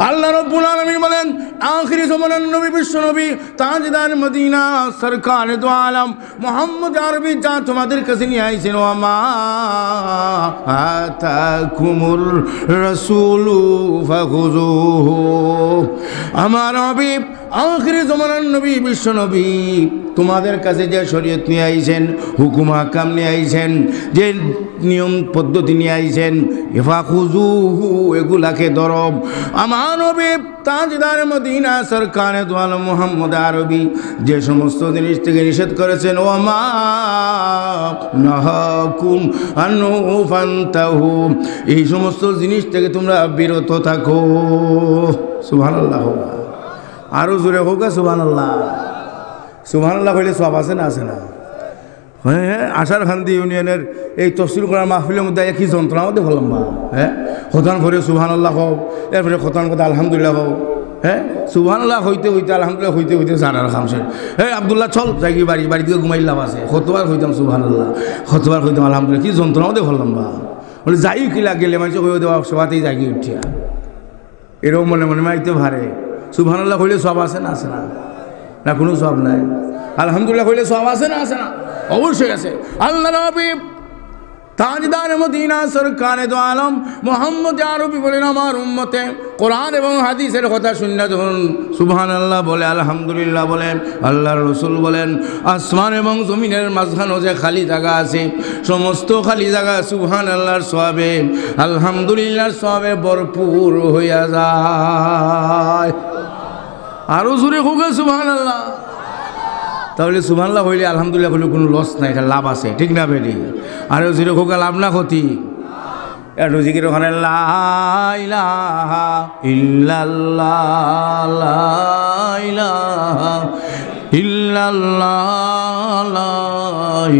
আল্লাহ রাব্বুল আলামিন বলেন আখিরি জামানার নবী, বিশ্ব নবী, তাজদার মদিনা, সরকার দু আলম মোহাম্মদ আরবি যা তোমাদের কাছে নিয়ে আইছেন, ওয়ামা আতাকুমুর রাসূলু ফাখুযুহু। আমার নবী আখিরি জামানার নবী, বিশ্ব নবী, তোমাদের কাছে যে শরীয়ত নিয়ে আইছেন, হুকুম হাকাম নিয়ে আইছেন, যে নিয়ম পদ্ধতি নিয়ে আইছেন, ফাখুযুহু, এগুলাকে ধরো। আমার নবী তাজদার মদিনা, সরকারে দু আলম মুহাম্মদ আরবি যে সমস্ত জিনিস থেকে নিষেধ করেছেন, ওয়ামা নাহাকুম আনহু ফান্তাহু, এই সমস্ত জিনিস থেকে তোমরা বিরত থাকো। সুবহানাল্লাহ। আরো জোরে হোক সুবহানাল্লাহ। সুবহানাল্লাহ হইলে সব আছে না, আছে না? হ্যাঁ, আশারকান্দি ইউনিয়নের এই তফসিল করার মাহফিলের মধ্যে একই যন্ত্রণা মধ্যে বললাম বা হ্যাঁ, খতান করে সুবহানাল্লাহ হোক, এরপরে খতান কথা আলহামদুলিল্লাহ হোক। হ্যাঁ, সুবহানাল্লাহ হইতে হইতে আলহামদুলিল্লাহ হইতে হইতে জানার খামছে। হ্যাঁ আব্দুল্লাহ চল যাই বাড়ি দিকে ঘুমাই লাভ আছে। কতবার হইতাম সুবহানাল্লাহ, কতবার হইতাম আলহামদুলিল্লাহ, কি যন্ত্রণা মধ্যে বললাম বা বলে যাই কিলা গেলে মানুষ হয়ে দেওয়া সবাতেই জাগি উঠিয়া এরকম মনে মনে মাইতে ভারে। সুবহানাল্লাহ হইলে সব আছে না, আছে না? না কোনো সব নাই? আলহামদুলিল্লাহ হইলে সব আছে না, আছে না? অবশ্যই আছে। আল্লাহ নবী তাজদার মদিনা, সরকারে দু আলম মুহাম্মদ আরবি বলেন আমার উম্মতে কোরআন এবং হাদিসের কথা শুনলে যখন সুবহানাল্লাহ বলে, আলহামদুলিল্লাহ বলেন, আল্লাহর রসুল বলেন, আসমান এবং জমিনের মাঝখানে যে খালি জায়গা আছে, সমস্ত খালি জায়গা সুবহানাল্লাহর সওয়াবে, আলহামদুলিল্লাহর সওয়াবে ভরপুর হইয়া যায়। আরো জোরে হোক সুবহানাল্লাহ। তাহলে সুবহানাল্লাহ হইলে আলহামদুলিল্লাহ হইলে কোনো লস নাই, এটা লাভ আছে, ঠিক না বেরি? আরও জিরো খোকা লাভ না ক্ষতি। একটু জিকির ওখানে লা ইলাহা ইল্লাল্লাহ, লা ইলাহা ইল্লাল্লাহ, লা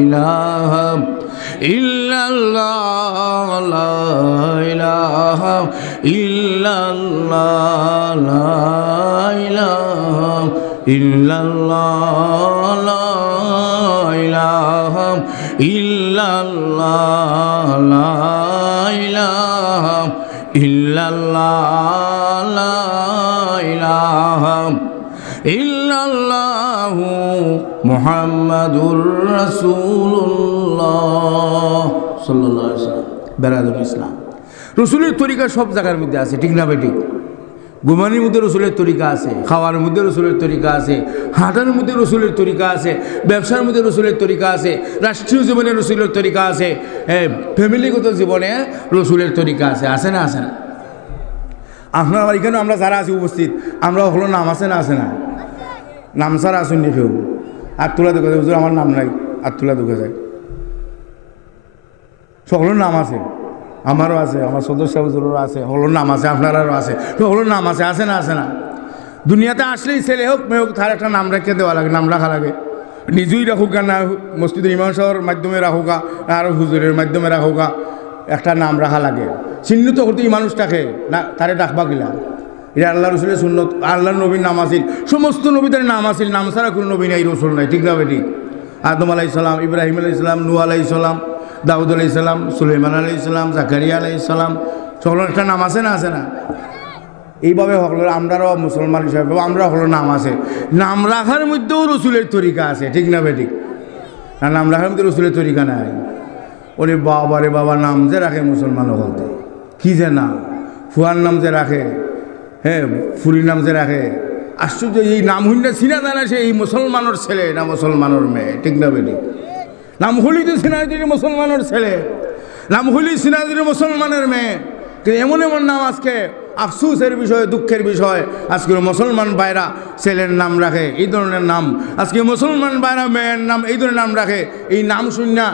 ইলাহা ইল্লাল্লাহ, লা ইলাহা ইল্লাল্লাহ, লা ইলাহা ইল্লাল্লাহ, লা ইলাহা ইল্লাল্লাহ, লা ইলাহা ইল্লাল্লাহ, লা ইলাহা ইল্লাল্লাহু মুহাম্মাদুর রাসূলুল্লাহ সাল্লাল্লাহু আলাইহি ওয়াসাল্লাম। বেরাদুল ইসলাম, রসুলের তরিকা সব জায়গার মধ্যে আছে, ঠিক না বেটি? ঘুমানির মধ্যে রসুলের তরিকা আছে, খাওয়ার মধ্যে রসুলের তরিকা আছে, হাঁটার মধ্যে রসুলের তরিকা আছে, ব্যবসার মধ্যে রসুলের তরিকা আছে, রাষ্ট্রীয় জীবনে রসুলের তরিকা আছে, ফ্যামিলিগত জীবনে রসুলের তরিকা আছে, আছে না, আছে না? আপনার আমার এখানে আমরা যারা আছি উপস্থিত, আমরা হলো নাম আছে না, আছে না? নাম ছাড়া আসুন নি কেউ? আর তোলা দেখা যায়, আমার নাম নাই, আর তোলা দেখা যায়। সকলের নাম আছে, আমারও আছে, আমার সদস্য হুজুরেরও আছে, হলোর নাম আছে, আপনারারও আছে, হলোর নাম আছে, আছে না, আছে না? দুনিয়াতে আসলেই ছেলে হোক মেয়ে হোক তার একটা নাম রেখে দেওয়া লাগে, নাম রাখা লাগে। নিজেই রাখুকা না মসজিদের ইমাম সাহেবের মাধ্যমে রাখুকা আর হুজুরের মাধ্যমে রাখুকা, একটা নাম রাখা লাগে। চিহ্নিত করতে এই মানুষটাকে না তারে ডাকবা গিলা। এটা আল্লাহ রসুলের সুন্নত, আল্লাহ নবীর নাম আসিল, সমস্ত নবীদের নাম আসিল, নাম ছাড়া কোনো নবী নাই, রসুল নাই, ঠিক না বেটি? আদম আলাইসালাম, ইব্রাহিম আলাইসালাম, নূহ আলাইসালাম, দাউদ আলাইসালাম, সুলাইমান আলাইসালাম, জাকারিয়া আলাইসালাম, সকলের একটা নাম আছে না, আছে না? এইভাবে হল আমরাও মুসলমান হিসাবে আমরা হলো নাম আছে। নাম রাখার মধ্যেও রসুলের তরিকা আছে, ঠিক না বেটি? না নাম রাখার মধ্যে রসুলের তরিকা নাই। ওরে বাবা রে বাবা, নাম যে রাখে মুসলমান বলতে কি যে নাম, ফুয়ার নাম যে রাখে, হ্যাঁ ফুরির নাম যে রাখে, আশ্চর্য। এই নাম হইলে চিনা যায় না সে এই মুসলমানের ছেলে না মুসলমানের মেয়ে, ঠিক না বেটি? নাম হলি তো সিনাজুরি মুসলমানের ছেলে, নাম হলি সিনাজুরি মুসলমানের মেয়ে। কিন্তু এমন এমন নাম আজকে আফসোসের বিষয়, দুঃখের বিষয়, আজকে মুসলমান ভাইরা ছেলের নাম রাখে এই ধরনের নাম, আজকে মুসলমান ভাইরা মেয়ের নাম এই ধরনের নাম রাখে। এই নাম শুনে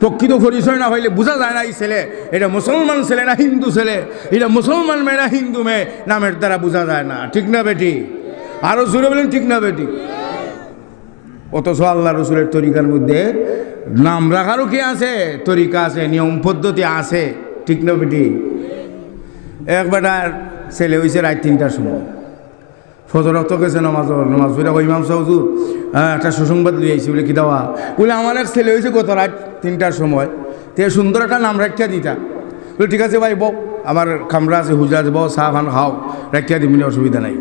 প্রকৃত পরিচয় না হইলে বোঝা যায় না এই ছেলে এটা মুসলমান ছেলে না হিন্দু ছেলে, এটা মুসলমান মেয়ে না হিন্দু মেয়ে, নামের দ্বারা বোঝা যায় না, ঠিক না বেটি? আরো জোরে বলেন ঠিক না বেটি? অথচ আল্লাহ রসুলের তরিকার মধ্যে নাম রাখারও কি আছে, তরিকা আছে, নিয়ম পদ্ধতি আছে, ঠিক না বেটি? এক বেটার ছেলে হয়েছে রাত 3টার সময়, ফজর রক্ত গেছে নামাজ পড়া ইমাম সাহেব হুজুর একটা সুসংবাদ লিয়ে আইছি বলে কি দেওয়া বলে আমার এক ছেলে হয়েছে গত রাত 3টার সময় তে সুন্দর একটা নাম রাখিয়া দিতা বলে ঠিক আছে ভাই বউ আমার খামরা আছে হুজা আছে বউ চা খান খাও রাখিয়া দিবি অসুবিধা নাই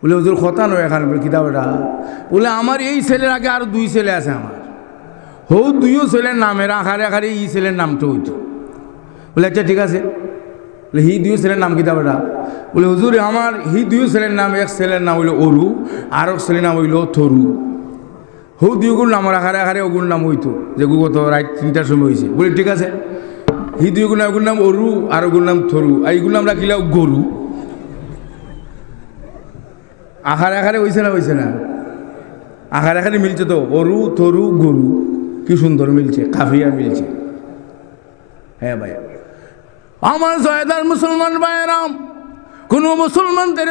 বলে হুজুর কথা নয় এখানে বলে কিতাব এটা বলে আমার এই ছেলের আগে আরো 2 ছেলে আছে আমার হো 2 ছেলের নামের আখারে আখারে এই ছেলের নামটা হইতো বলে আচ্ছা ঠিক আছে বলে হি 2 ছেলের নাম কিতাব এটা বলে হুজুর আমার হি 2 ছেলের নাম এক ছেলের নাম হইল অরু আর এক ছেলের নাম হইল থরু হো 2 গুণ নাম আখারে আখারে ওগুর নাম হইতো যে গত রাত 3টার সময় হয়েছে বলে ঠিক আছে হি 2 গুণ ওগুর নাম অরু আর ওগুর নাম থরু এইগুলো নাম রাখিলাম গরু আখারে আখারে হয়েছে না আখারে আখারে মিলছে তো অরু থরু গরু কি সুন্দর মিলছে কাফিয়া মিলছে হ্যাঁ ভাই আমার জয়দার মুসলমান ভাইয়েরাম কোনো মুসলমানদের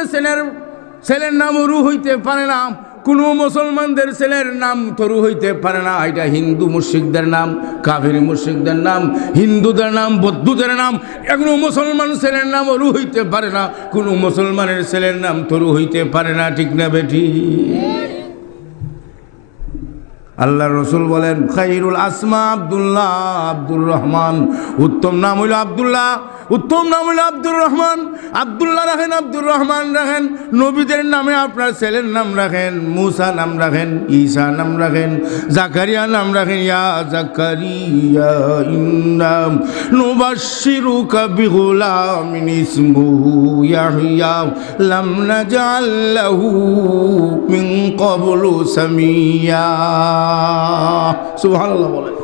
ছেলের নাম অরু হইতে পারে না কোনো মুসলমানদের ছেলের নাম তরু হইতে পারে না এটা হিন্দু মুশরিকদের নাম কাফির মুশরিকদের নাম হিন্দুদের নাম বৌদ্ধদের নাম এগুলো মুসলমান ছেলের নাম অরু হইতে পারে না কোনো মুসলমানের ছেলের নাম তরু হইতে পারে না ঠিক না বেঠি আল্লাহ রসুল বলেন খাইরুল আসমা আব্দুল্লাহ আব্দুর রহমান উত্তম নাম হইল আব্দুল্লাহ উত্তম নাম হইল আব্দুর রহমান আব্দুল্লাহ রাখেন আব্দুর রহমান রাখেন নবীদের নামে আপনার ছেলের নাম রাখেন মুসা নাম রাখেন ঈসা নাম রাখেন জাকারিয়া নাম রাখেন ইয়া জাকারিয়া ইন্না নুবাশশিরুকা বিগুলামিন ইসমুহু ইয়াহইয়া লাম নাজআল লাহু মিন ক্বাবলু সামিয়া সুবহানাল্লাহ বলেন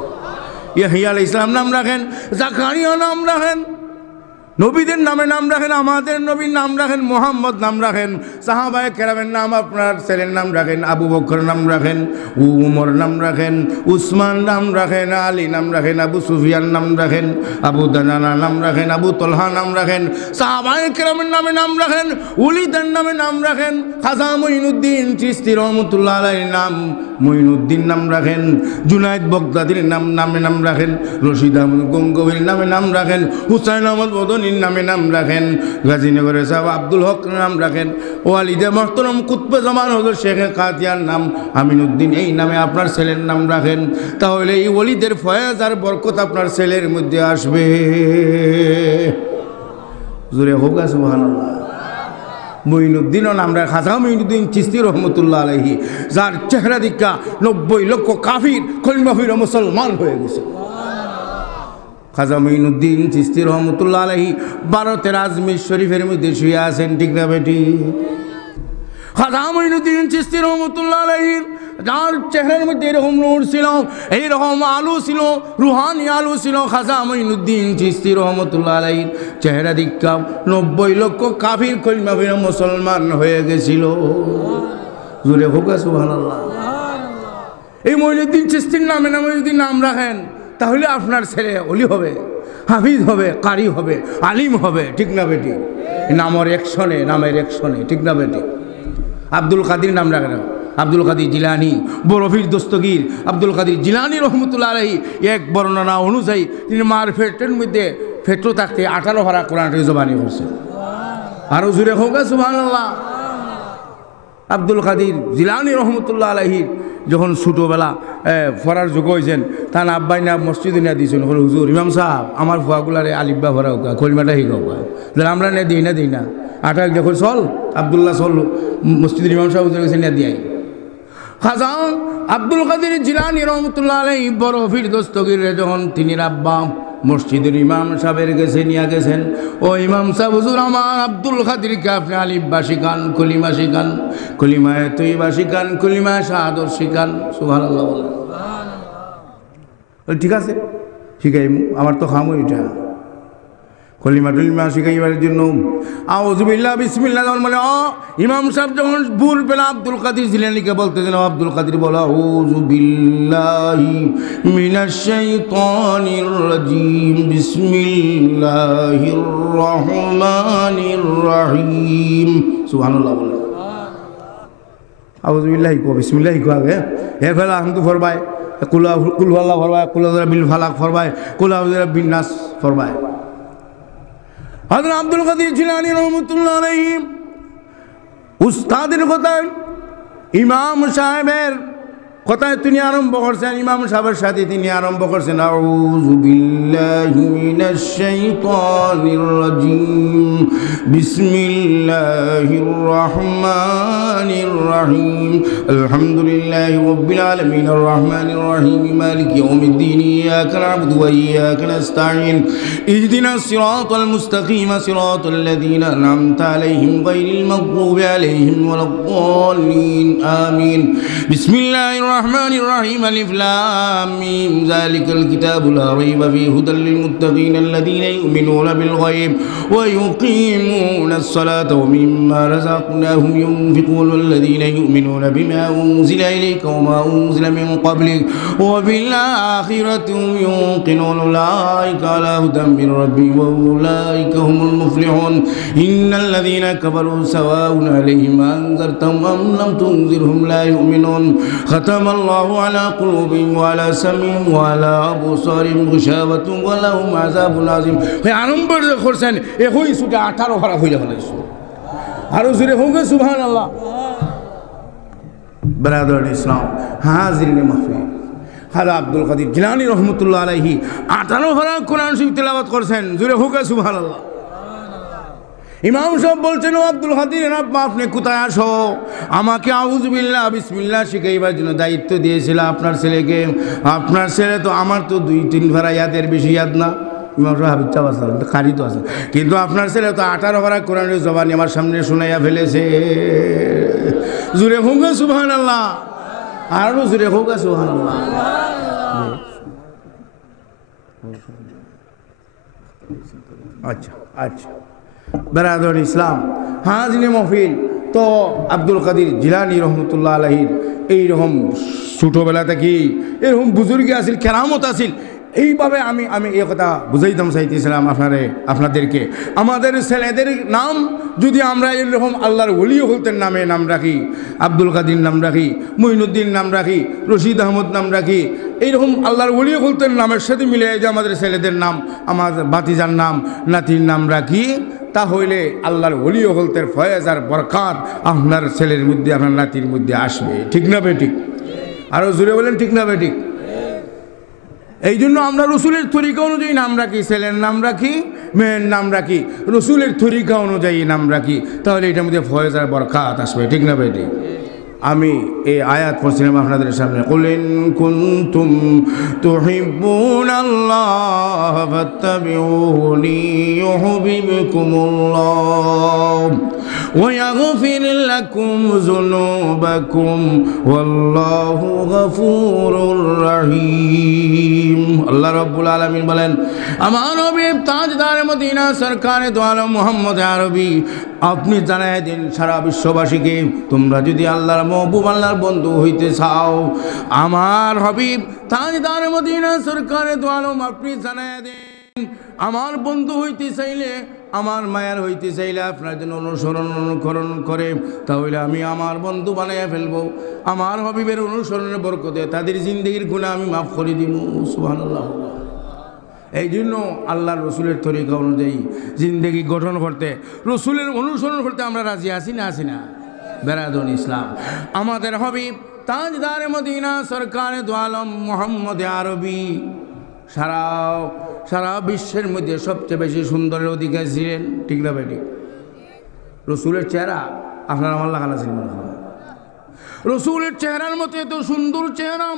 ইয়াহইয়া আলাইহিস সালাম নাম রাখেন জাকারিয়া নাম রাখেন নবীদের নামে নাম রাখেন আমাদের নবীর নাম রাখেন মোহাম্মদ নাম রাখেন সাহাবায়ে কেরামের নাম আপনার ছেলের নাম রাখেন আবু বকর নাম রাখেন উমর নাম রাখেন উসমান নাম রাখেন আলী নাম রাখেন আবু সুফিয়ান নাম রাখেন আবু দানানা নাম রাখেন আবু তলহা নাম রাখেন সাহাবায়ে কেরামের নামে নাম রাখেন উলিদের নামে নাম রাখেন খাজা মুঈনুদ্দিন চিশতি রহমাতুল্লাহ আলাইহির নাম মুঈনুদ্দিন নাম রাখেন জুনায়েদ বগদাদির নামে নাম রাখেন রশিদ আহমদ গঙ্গোহীর নামে নাম রাখেন হুসাইন আহমদ বদনী নামে নাম রাখেন গাজীনগরের সাহেব আব্দুল হক নাম রাখেন ওয়ালিদে মোহতরম কুতবে জামান হযরত শেখ কাদিয়ার নাম আমিনউদ্দিন এই নামে আপনার ছেলের নাম রাখেন তাহলে এই ওলিদের ফয়েজ আর বরকত আপনার ছেলের মধ্যে আসবে জোরে হোক সুবহানাল্লাহ মুঈনুদ্দিনও নাম রাখা খাজা মুঈনুদ্দিন চিশতি রহমতুল্লাহ আলাইহি যার চেহারা দিকা 90 লক্ষ কাফির কলিমা পড়ে মুসলমান হয়ে গেছে খাজা মুঈনুদ্দিন চিশতি রহমতুল্লাহ আলাইহি ভারতের আজমির শরীফের মধ্যে শুয়ে আছেন ঠিক না বেটি খাজা মুঈনুদ্দিন চিশতি রহমতুল্লাহ আলাইহি যার চেহারার মধ্যে এরকম নূর ছিল এইরকম আলো ছিল রুহানি আলো ছিল খাজা মুঈনুদ্দিন চিশতি রহমতুল্লাহ আলাইহির চেহারা দিকা 90 লক্ষ কাফির কলিমা পড়ে মুসলমান হয়ে গেছিল জোরে হোক সুবহানাল্লাহ এই মুঈনুদ্দিন চিশতির নামে যদি নাম রাখেন তাহলে আপনার ছেলে ওলি হবে হাফিজ হবে কারি হবে আলিম হবে ঠিক না বেটি নামের একশনে ঠিক না বেটি আব্দুল কাদির নাম রাখেন আব্দুল কাদির জিলানি বরফির দস্তগীর আব্দুল কাদির জিলানি রহমতুল্লাহ আলাইহি এক বর্ণনা অনুযায়ী তিনি মার ফেটের মধ্যে ফেটো থাকতে 18 হারা কোরআনকে জবানি করছেন আরো জুড়ে হোক সুবহানাল্লাহ আব্দুল কাদির জিলানি রহমতুল্লাহ আলাইহির যখন ছোটোবেলা ফরার যুগ হয়েছেন তার আব্বাই না মসজিদে নিয়ে দিয়েছেন হুজুর ইমাম সাহেব আমার ফুয়াগুলারে আলিব্বা ফরা হোক কলিমাটা শিখাও আমরা নিয়ে দিই না আটা যখন চল আবদুল্লাহ চল মসজিদের ইমাম সাহেব গেছে নিয়ে দিয়াই খাজা আব্দুল কাদির জিলানি রহমতুল্লাহ আলাইহি বড় ফির দস্তগীর যখন তিনি আব্বা মসজিদের ইমাম সাহেবের গেছে নিয়ে গেছেন ও ইমাম সাহেব হুজুর আমার আব্দুল কাদিরকে আপনি আলিফবা শিখান কলিমা শিখান কলিমায় তৈবা শিখান কলিমায় শাহাদত শিখান সুবহানাল্লাহ বলেন ঠিক আছে শিখাইমু আমার তো খামো এটা কলিমা টলিমা শিখাইবার জন্য আউযু বিল্লাহ বিসমিল্লাহ মানে ইমাম সাহেব যখন ভুল পেলা আব্দুল কাদির জিলানীকে বলতেছেন আব্দুল কাদির বলা আউযু বিল্লাহি মিনাশ শাইতানির রাজিম বিসমিল্লাহির রহমানির রহিম সুবহানাল্লাহ বলেন আউযু বিল্লাহি কো বিসমিল্লাহি কো আগে হে ফেলা আহমদু ফরমায় কুল আল্লাহ ফরমায় কুল আউযু বিল ফালাক ফরমায় কুল আউযু বিন নাস ফরমায় হযরত আব্দুল কাদির জিলানী রহমাতুল্লাহ আলাইহি উস্তাদের কথায় ইমাম সাহেবের কথায় তিনি আরম্ভ করছেন, ইমাম সাহেবের সাথে তিনি আরম্ভ করছেন, আউযু বিল্লাহি মিনাশ শাইতানির রাজিম, বিসমিল্লাহির রহমানির রহিম, আলহামদুলিল্লাহি রাব্বিল আলামিন, আর রহমানির রহিম, মালিকি ইয়াউমিদ্দিন, ইয়াকা না'বুদু ওয়া ইয়াকা নাস্তাঈন, ইহদিনাস সিরাতাল মুস্তাকিম, সিরাতাল লাযীনা আন'আমতা আলাইহিম গায়রিল মাগদুবি আলাইহিম ওয়ালাদ-দাল্লিন, আমিন। বিসমিল্লাহির الرحمن الرحيم ألف لام ميم ذلك الكتاب لا ريب فيه هدى للمتقين الذين يؤمنون بالغيب ويقيمون الصلاة ومما رزقناهم ينفقون والذين يؤمنون بما أنزل إليك وما أنزل من قبلك وبالآخرة هم يوقنون أولئك على هدى من ربهم وأولئك هم المفلحون إن الذين كفروا سواء عليهم أنذرتهم أم لم تنذرهم لا يؤمنون ختم الله على قلوبهم وعلى سمعهم وعلى أبصارهم غشاوة ولهم عذاب عظيم। আরম্ভ করছেন এই সুটা 18 হারা হইলা ফেলাইছো, আরো জোরে হোক সুবহানাল্লাহ। ব্রাদার ইসলাম হাজিরিন মাহফিল, হাজা আব্দুল কাদির জিলানী রহমতুল্লাহ আলাইহি 18 হারা কোরআন শরীফ তেলাওয়াত করছেন, জোরে হোক সুবহানাল্লাহ। ইমাম সাহেব বলছেন, ও আব্দুল কাদির আপনি কোথায় আসো, আমাকে আউযু বিল্লাহ বিসমিল্লাহ শিখাইবার জন্য দায়িত্ব দিয়েছিল আপনার ছেলেকে। আপনার ছেলে তো আমার তো 2-3 ভাড়া ইয়াদের বেশি ইয়াদ না, ইমাম সাহেব হাবিব চাপ আছে, কারি তো আছে, কিন্তু আপনার ছেলে তো 18 ভাড়া কোরআনের জবানি আমার সামনে শোনাইয়া ফেলেছে। জুড়ে হোক সুবহানাল্লাহ, আরো জুড়ে হোক সুবহানাল্লাহ। আচ্ছা আচ্ছা বেরাদর ইসলাম হাজিনে মহফিল, তো আব্দুল কাদির জিলানী রহমতুল্লাহ আলাইহির এইরকম ছোটোবেলা থেকে এরকম বুজুর্গি আসিল, কেরামত আসিল। এইভাবে আমি এই কথা বুঝাইতাম চাইতেছিলাম আপনাদেরকে। আমাদের ছেলেদের নাম যদি আমরা এরকম আল্লাহর ওলি হলতের নামে নাম রাখি, আব্দুল কাদির নাম রাখি, মঈনুদ্দিন নাম রাখি, রশিদ আহমদ নাম রাখি, এইরকম আল্লাহর ওলি হলতের নামের সাথে মিলে যে আমাদের ছেলেদের নাম, আমার বাতিজার নাম, নাতির নাম রাখি, তা হইলে আল্লাহর ওলি হলতের ফয়েজ আর বরকাত আপনার ছেলের মধ্যে, আপনার নাতির মধ্যে আসবে। ঠিক না বেঠিক? আরও জোরে বলেন ঠিক না বেঠিক? এই জন্য আমরা রসুলের তরিকা অনুযায়ী নাম রাখি, ছেলের নাম রাখি, মেয়ের নাম রাখি, রসুলের তরিকা অনুযায়ী নাম রাখি, তাহলে এটার মধ্যে ফয়েজ আর বরকাত আসবে। ঠিক না বেঠিক? আমি এই আয়াত পড়ছিলাম আপনাদের সামনে, কুল ইন কুনতুম তুহিব্বুনাল্লাহ ফাত্তাবিউনি ইউহিব্বুকুমুল্লাহ ওয়া ইয়াগফির লাকুম যুনুবাকুম ওয়াল্লাহু গফুরুর রহিম। আল্লাহ রাব্বুল আলামিন বলেন, আমার নবী তাজদার মদিনা সরকারে দো আলম মুহাম্মদ আরবি আপনি জানায় দিন সারা বিশ্ববাসীকে, তোমরা যদি আল্লাহর महबूब আল্লাহর বন্ধু হইতে চাও, আমার হাবিব তাজদার মদিনা সরকারে দো আলম আপনি জানায় দেন, আমার বন্ধু হইতে চাইলে, আমার মায়ার হইতে চাইলে আপনার জন্য অনুসরণ অনুকরণ করে, তাহলে আমি আমার বন্ধু বানাইয়া ফেলবো। আমার হাবিবের অনুসরণের বরকতে তাদের জিন্দগির গুনাহ আমি মাফ করে দিব। সুবহানাল্লাহ। এই জন্য আল্লাহর রসুলের তরিকা অনুযায়ী জিন্দগি গঠন করতে, রসুলের অনুসরণ করতে আমরা রাজি আছি না? আছি না? বেরাদুল ইসলাম আমাদের হাবিব তাজদার মদিনা সরকারে দো আলম মুহাম্মদ আরবি সারা বিশ্বের মধ্যে সবচেয়ে বেশি সুন্দরের অধিকারী ছিলেন। ঠিক না বেটি? রসুলের চেহারা আপনার আমার লাগানো ছিল মনে হয়, রসুলের চেহারার মতো এত সুন্দর চেহারা,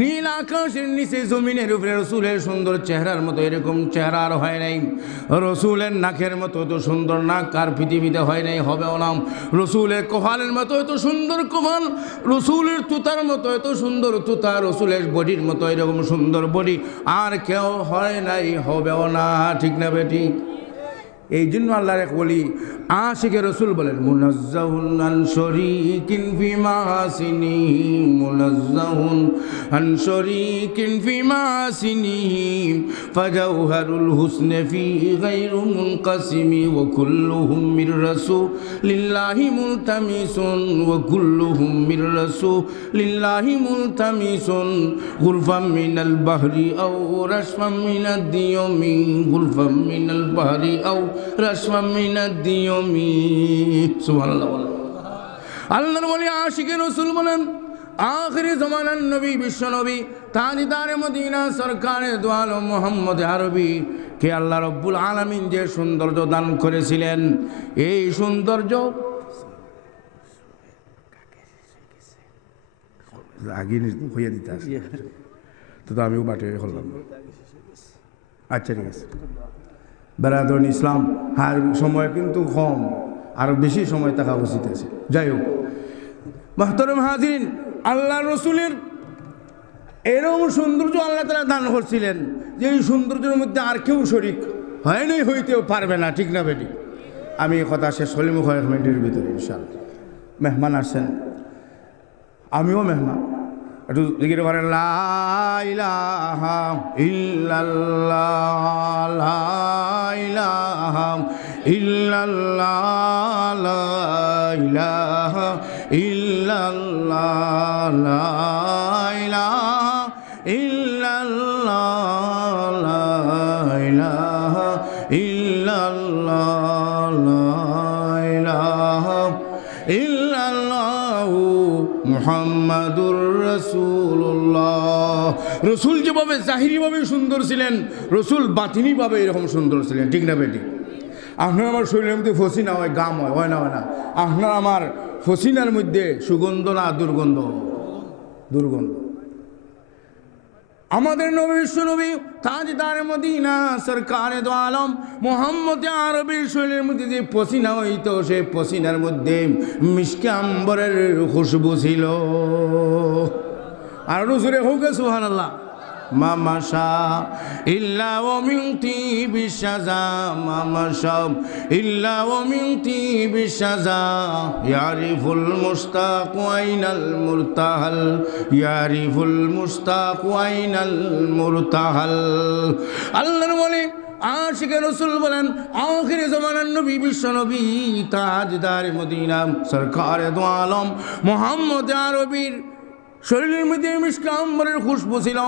নীল আকাশের নিচে জমিনের উপরে রসুলের সুন্দর চেহারার মতো এরকম চেহারা আর হয় নাই। রসুলের নাকের মতো এত সুন্দর নাক আর পৃথিবীতে হয় নাই, হবেও না। রসুলের কপালের মতো এত সুন্দর কপাল, রসুলের তুতার মতো এত সুন্দর তুতা, রসুলের বডির মতো এরকম সুন্দর বডি আর কেউ হয় নাই, হবেও না। ঠিক না বেটি? এই জন্য আল্লাহর এক ওলি আশিকে রসুল বলেন, মুনাজ্জাহুন আন শরীকিন ফি মাহাসিনিহি, মুনাজ্জাহুন আন শরীকিন ফি মাহাসিনিহি, ফাজাওহারুল হুসনি ফি গায়রু মুনকাসিমি, ওয়া কুল্লুহুম মির রাসূলিল্লাহি মুলতামিসুন, ওয়া কুল্লুহুম মির রাসূলিল্লাহি মুলতামিসুন, গুরফাম মিনাল বাহরি আও রাশফাম মিনাদ দিয়মি, গুরফাম মিনাল বাহরি আও রাশফাম মিনাদ দিয়মি। সুবহানাল্লাহ। আল্লাহর ওলি আশিকে রসুল বলেন আখিরি জমানার নবী বিশ্ব নবী তাজদার মদিনা সরকারে দু আলম মুহাম্মদ আরবি কে আল্লাহ রব্বুল আলামিন যে সৌন্দর্য দান করেছিলেন, এই সৌন্দর্য আগে হইয়া দিতে আসে তো আমিও বাটে করলাম। আচ্ছা ঠিক আছে বেড়াদন ইসলাম, হ্যাঁ সময় কিন্তু কম, আরো বেশি সময় থাকা উচিত আছে। যাই হোক মুহতারাম হাজিরিন, আল্লাহ রসুলের এরকম সৌন্দর্য আল্লাহ তাআলা দান করছিলেন যে এই সৌন্দর্যের মধ্যে আর কেউ শরিক হয় নাই, হইতেও পারবে না। ঠিক না বেটি? আমি কথা শেষ হলিমু কয়েক মিনিটের ভিতরে ইনশাআল্লাহ। মেহমান আসছেন, আমিও মেহমান, একটু জিকির করেন লা ইলাহা ইল্লাল্লাহ লা ইলাহা ইল্লাল্লাহ লা ইলাহা ইল্লাল্লাহ লা ইলাহা ইল্লাল্লাহ লা ইলাহা ইল্লাল্লাহ লা ইলাহা ইল্লাল্লাহু মুহাম্মাদুর রাসূলুল্লাহ। রসুল যেভাবে জাহিরিভাবে সুন্দর ছিলেন, রসুল বাতিনিভাবে এরকম সুন্দর ছিলেন। ঠিক না বেটি? আপনার আমার শরীরের মধ্যে ফসিনা হয়, গাম হয়, হয় না? হয় না? আপনার আমার ফসিনার মধ্যে সুগন্ধ না দুর্গন্ধ? দুর্গন্ধ। আমাদের নবী বিশ্ব নবী তাজদার মদিনা সরকারে দো আলম মুহাম্মদ আরবির শরীরের মধ্যে যে পসিনা হইতো, সেই পসিনার মধ্যে মিশকে আম্বরের খুশবু ছিল। আর রসুরে হোক সুবহানাল্লাহ। মামাশা ইল্লা ওয়া মিনতি বিশাজা মামাশা ইল্লা ওয়া মিনতি বিশাজা ইয়ারিফুল মুস্তাক আইনাল মুরতাহাল ইয়ারিফুল মুস্তাক আইনাল মুরতাহাল। আল্লাহর ওলি আশিকে রসুল বলেন আখিরি জমানার নবী বিশ্ব নবী তাজদার মদিনা সরকারে দো আলম মুহাম্মদ আরবির শরীরের মধ্যে মিশকে আম্বরের খুশবু ছিল,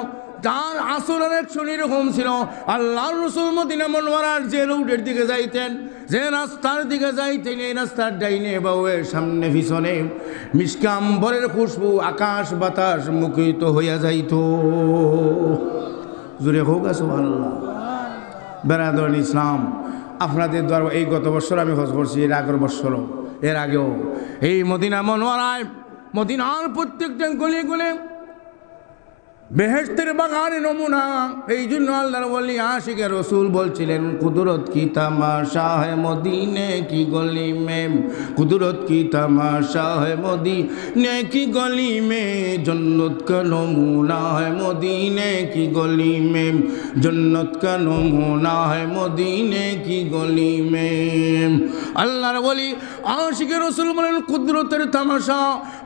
তার আসরের এক শরীর এরকম ছিল। আল্লাহর রসুল মদিনা মুনওয়ারার যে রোডের দিকে যাইতেন, যে রাস্তার দিকে যাইতেন, এই রাস্তার ডাইনে বাউয়ে সামনে পিছনে মিশকে আম্বরের খুশবু আকাশ বাতাস মুখরিত হইয়া যাইত। জুড়ে হোক সুবহানাল্লাহ। বেরাদর ইসলাম, আপনাদের দ্বারা এই গত বছর আমি হজ করছি, এর আগের বছরও, এর আগেও এই মদিনা মুনওয়ারায় মদিনার প্রত্যেকটা গলি গলি বেহেশতের বাগানে নমুনা। এই জন্য আল্লাহর ওলি আশিকে রসুল বলছিলেন কুদরত কি তামাশা है মদিনে কি গলি মে, কুদরত কি তামাশা है মদিনে কি গলি মে, জন্নত কা নমুনা है মদিনে কি গলি মে, জন্নত কা নমুনা है মদিনে কি গলি মে। আল্লাহর ওলি আশিকে রসুল বলেন কুদরতের তামাশা